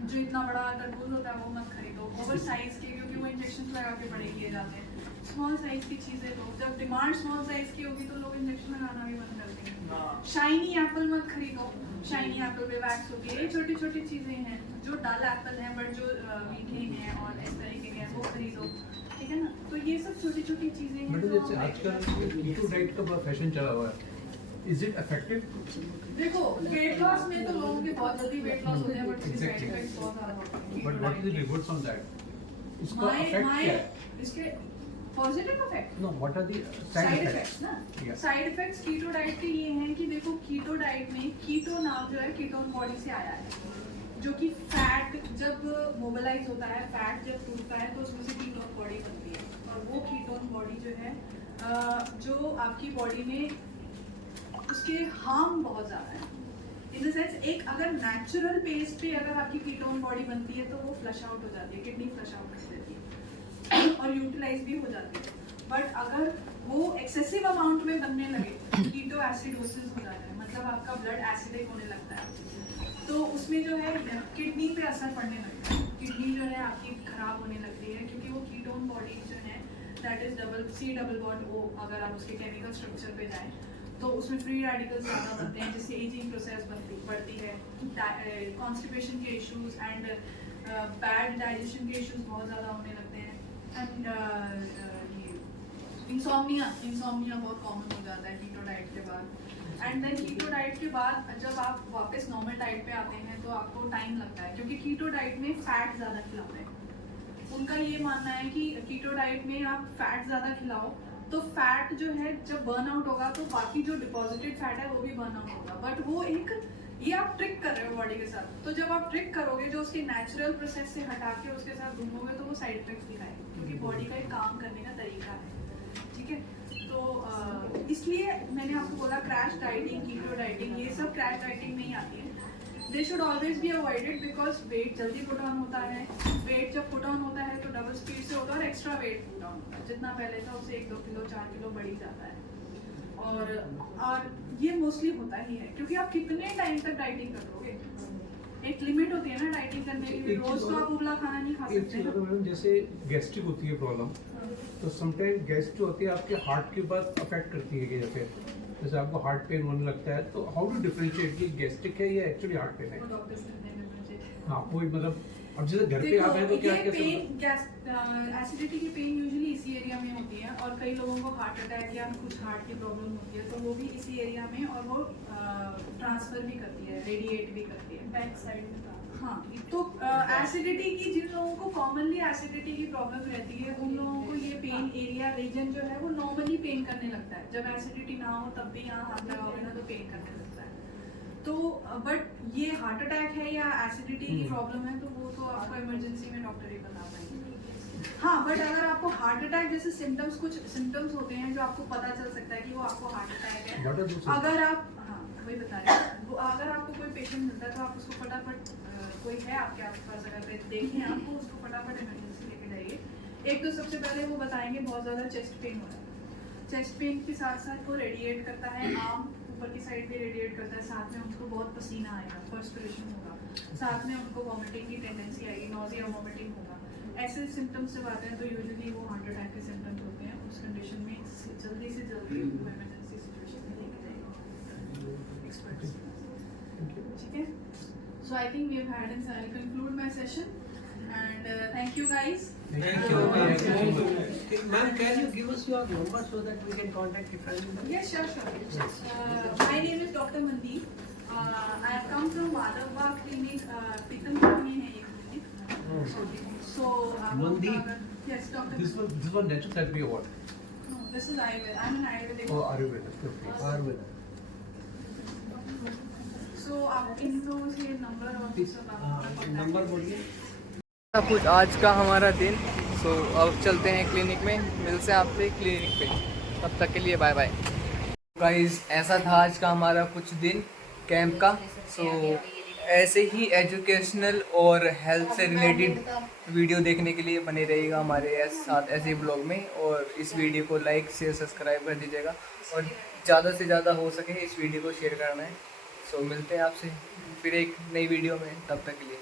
जो इतना बड़ा तरबूज होता है वो मत खरीदो, ओवर साइज के, क्योंकि वो इंजेक्शन लगा के बड़े किए जाते हैं। स्मॉल साइज की चीज़ें लो, जब डिमांड स्मॉल साइज की होगी तो लोग इंजेक्शन लगाना भी बंद कर देंगे। शाइनी एप्पल मत खरीदो, शाइनी एप्पल पे वैक्स होती है, ये छोटी छोटी चीज़ें हैं। जो डल एप्पल हैं बट जो मीठे हैं और इस तरीके के हैं वो खरीदो, ठीक है ना। तो ये सब छोटी छोटी चीज़ें हैं। मतलब जैसे आजकल कीटो डाइट का बड़ा फैशन चला हुआ है, इज इट इफेक्टिव? देखो वेट लॉस में तो लोगों के बहुत जल्दी वेट लॉस हो जाए, बट इसके साइड इफेक्ट्स बहुत ज़्यादा होते हैं। But what is the reports on that? इसका इफेक्ट क्या है? इसके positive effect, no, what are the side effects ना। साइड इफेक्ट्स कीटो डाइट के ये हैं कि देखो कीटो डाइट में कीटो नाम जो है कीटोन बॉडी से आया है, जो कि फैट जब मोबिलाइज होता है, फैट जब टूटता है तो उसमें से कीटोन बॉडी बनती है, और वो कीटोन बॉडी जो है जो आपकी बॉडी में उसके हार्म बहुत ज़्यादा है। इन द सेंस एक अगर नेचुरल बेस पे अगर आपकी कीटोन बॉडी बनती है तो वो फ्लश आउट हो जाती है, किडनी फ्लश आउट कर देती है और यूटिलाइज भी हो जाती है। बट अगर वो एक्सेसिव अमाउंट में बनने लगे, कीटो एसिडोसिस हो जाता है, मतलब आपका ब्लड एसिडिक होने लगता है, तो उसमें जो है किडनी पे असर पड़ने लगता है, किडनी जो है आपकी खराब होने लगती है, क्योंकि ह्यूमन बॉडी जो है that is double bond O, अगर आप उसके केमिकल स्ट्रक्चर पे जाएं तो उसमें फ्री रेडिकल्स ज़्यादा बनते हैं, जिससे एजिंग प्रोसेस बढ़ती है, कॉन्स्टिपेशन के इश्यूज एंड बैड डाइजेशन के इश्यूज बहुत ज़्यादा होने लगते हैं, एंड इंसोम्निया बहुत कॉमन हो जाता है कीटो डाइट के बाद। एंड देन कीटो डाइट के बाद जब आप वापस नॉर्मल डाइट पे आते हैं तो आपको टाइम लगता है, क्योंकि कीटो डाइट में फैट ज़्यादा खिलाते हैं। उनका ये मानना है कि कीटो डाइट में आप फैट ज़्यादा खिलाओ तो फैट जो है जब बर्न आउट होगा तो बाकी जो डिपॉजिटेड फैट है वो भी बर्न आउट होगा, बट वो एक ये आप ट्रिक कर रहे हो बॉडी के साथ। तो जब आप ट्रिक करोगे जो उसके नेचुरल प्रोसेस से हटा के उसके साथ घूमोगे तो वो साइड इफेक्ट्स दिखाएगा, क्योंकि बॉडी का एक काम करने का तरीका है, ठीक है। तो इसलिए मैंने आपको बोला क्रैश डाइटिंग, कीटो डाइटिंग, ये सब क्रैश डाइटिंग में ही आती है। They should always be avoided because weight जल्दी पुट ऑन होता है। वेट जब पुट ऑन होता है तो डबल स्पीड से होता है और एक्स्ट्रा वेट पुट ऑन होता है, जितना पहले था उससे 1-2 किलो 4 किलो बढ़ ही जाता है। और ये मोस्टली होता ही है क्योंकि आप कितने टाइम तक डाइटिंग करोगे, एक लिमिट होती है ना डाइटिंग करने की, रोज तो आप उबला खाना नहीं खा सकते ना। मैडम जैसे गैस्ट्रिक होती है प्रॉब्लम, तो समटाइम गैस जो होती है आपके हार्ट के बाद अफेक्ट करती है कि जैसे आपको हार्ट पेन होने लगता है, तो हाउ टू डिफरेंशिएट कि गैस्ट्रिक है या एक्चुअली हार्ट पेन है? हाँ वही, मतलब अब जैसे घर पे आप हैं तो क्या एसिडिटी की पेन यूजुअली इसी एरिया में होती है, और कई लोगों को हार्ट अटैक या कुछ हार्ट की प्रॉब्लम होती है तो वो भी इसी एरिया में, और वो ट्रांसफर भी करती है, रेडिएट भी करती है बैक साइड में। हाँ, तो एसिडिटी की जिन लोगों को कॉमनली एसिडिटी की प्रॉब्लम रहती है उन लोगों को ये पेन एरिया रीजन जो है वो नॉर्मली पेन करने लगता है। जब एसिडिटी ना हो तब भी यहाँ हाथ लगाओगे ना तो पेन करने लगता है। तो बट ये हार्ट अटैक है या एसिडिटी की प्रॉब्लम है तो वो तो आपको इमरजेंसी में डॉक्टर ही बता पाएंगे। हाँ, बट अगर आपको हार्ट अटैक जैसे सिम्टम्स, कुछ सिम्टम्स होते हैं जो आपको पता चल सकता है कि वो आपको हार्ट अटैक है। अगर आप, हाँ वही बता रहे हैं, अगर आपको कोई पेशेंट मिलता है तो आप उसको फटाफट, कोई है आपके आसपास अगर देखें आपको, उसको फटाफट इमरजेंसी लेके जाइए। एक तो सबसे पहले वो बताएंगे बहुत ज़्यादा चेस्ट पेन हो रहा है, चेस्ट पेन के साथ साथ वो रेडिएट करता है, आर्म ऊपर की साइड भी रेडिएट करता है, साथ में उनको बहुत पसीना आएगा, पर्सपिरेशन होगा, साथ में उनको वॉमिटिंग की टेंडेंसी आएगी, नॉजिया वॉमिटिंग होगा। ऐसे सिम्टम्स जब आते हैं तो यूजुअली वो हार्ट अटैक के सिम्टम्स होते हैं। उस कंडीशन में जल्दी से जल्दी वो इमरजेंसी सिचुएशन में लेके जाएंगे एक्सपर्ट्स, ठीक है। So I think we have had, and I'll conclude my session. And thank you guys. Thank you. Ma'am, can you give us your number so that we can contact if anyone? Yes, sure. My name is Dr. Mandeep. I have come from Madhavbagh Clinic. Pitambar में है ये clinic. So Mandeep. Yes, Dr. This one natural therapy or what? No, this is Ayurveda. I'm an Ayurvedic. Oh, Ayurveda. Okay. Ayurveda. So आप इन लोगों से number और सब आप number बोलिए। सब कुछ आज का हमारा दिन। सो अब चलते हैं क्लिनिक में, मिलते हैं आपसे क्लिनिक पे, तब तक के लिए बाय बाय। गाइस, ऐसा था आज का हमारा कुछ दिन कैंप का। सो ऐसे ही एजुकेशनल और हेल्थ से रिलेटेड वीडियो देखने के लिए बने रहिएगा हमारे साथ ऐसे ही ब्लॉग में, और इस वीडियो को लाइक शेयर सब्सक्राइब कर दीजिएगा, और ज़्यादा से ज़्यादा हो सके इस वीडियो को शेयर करना है। सो मिलते हैं आपसे फिर एक नई वीडियो में, तब तक के लिए।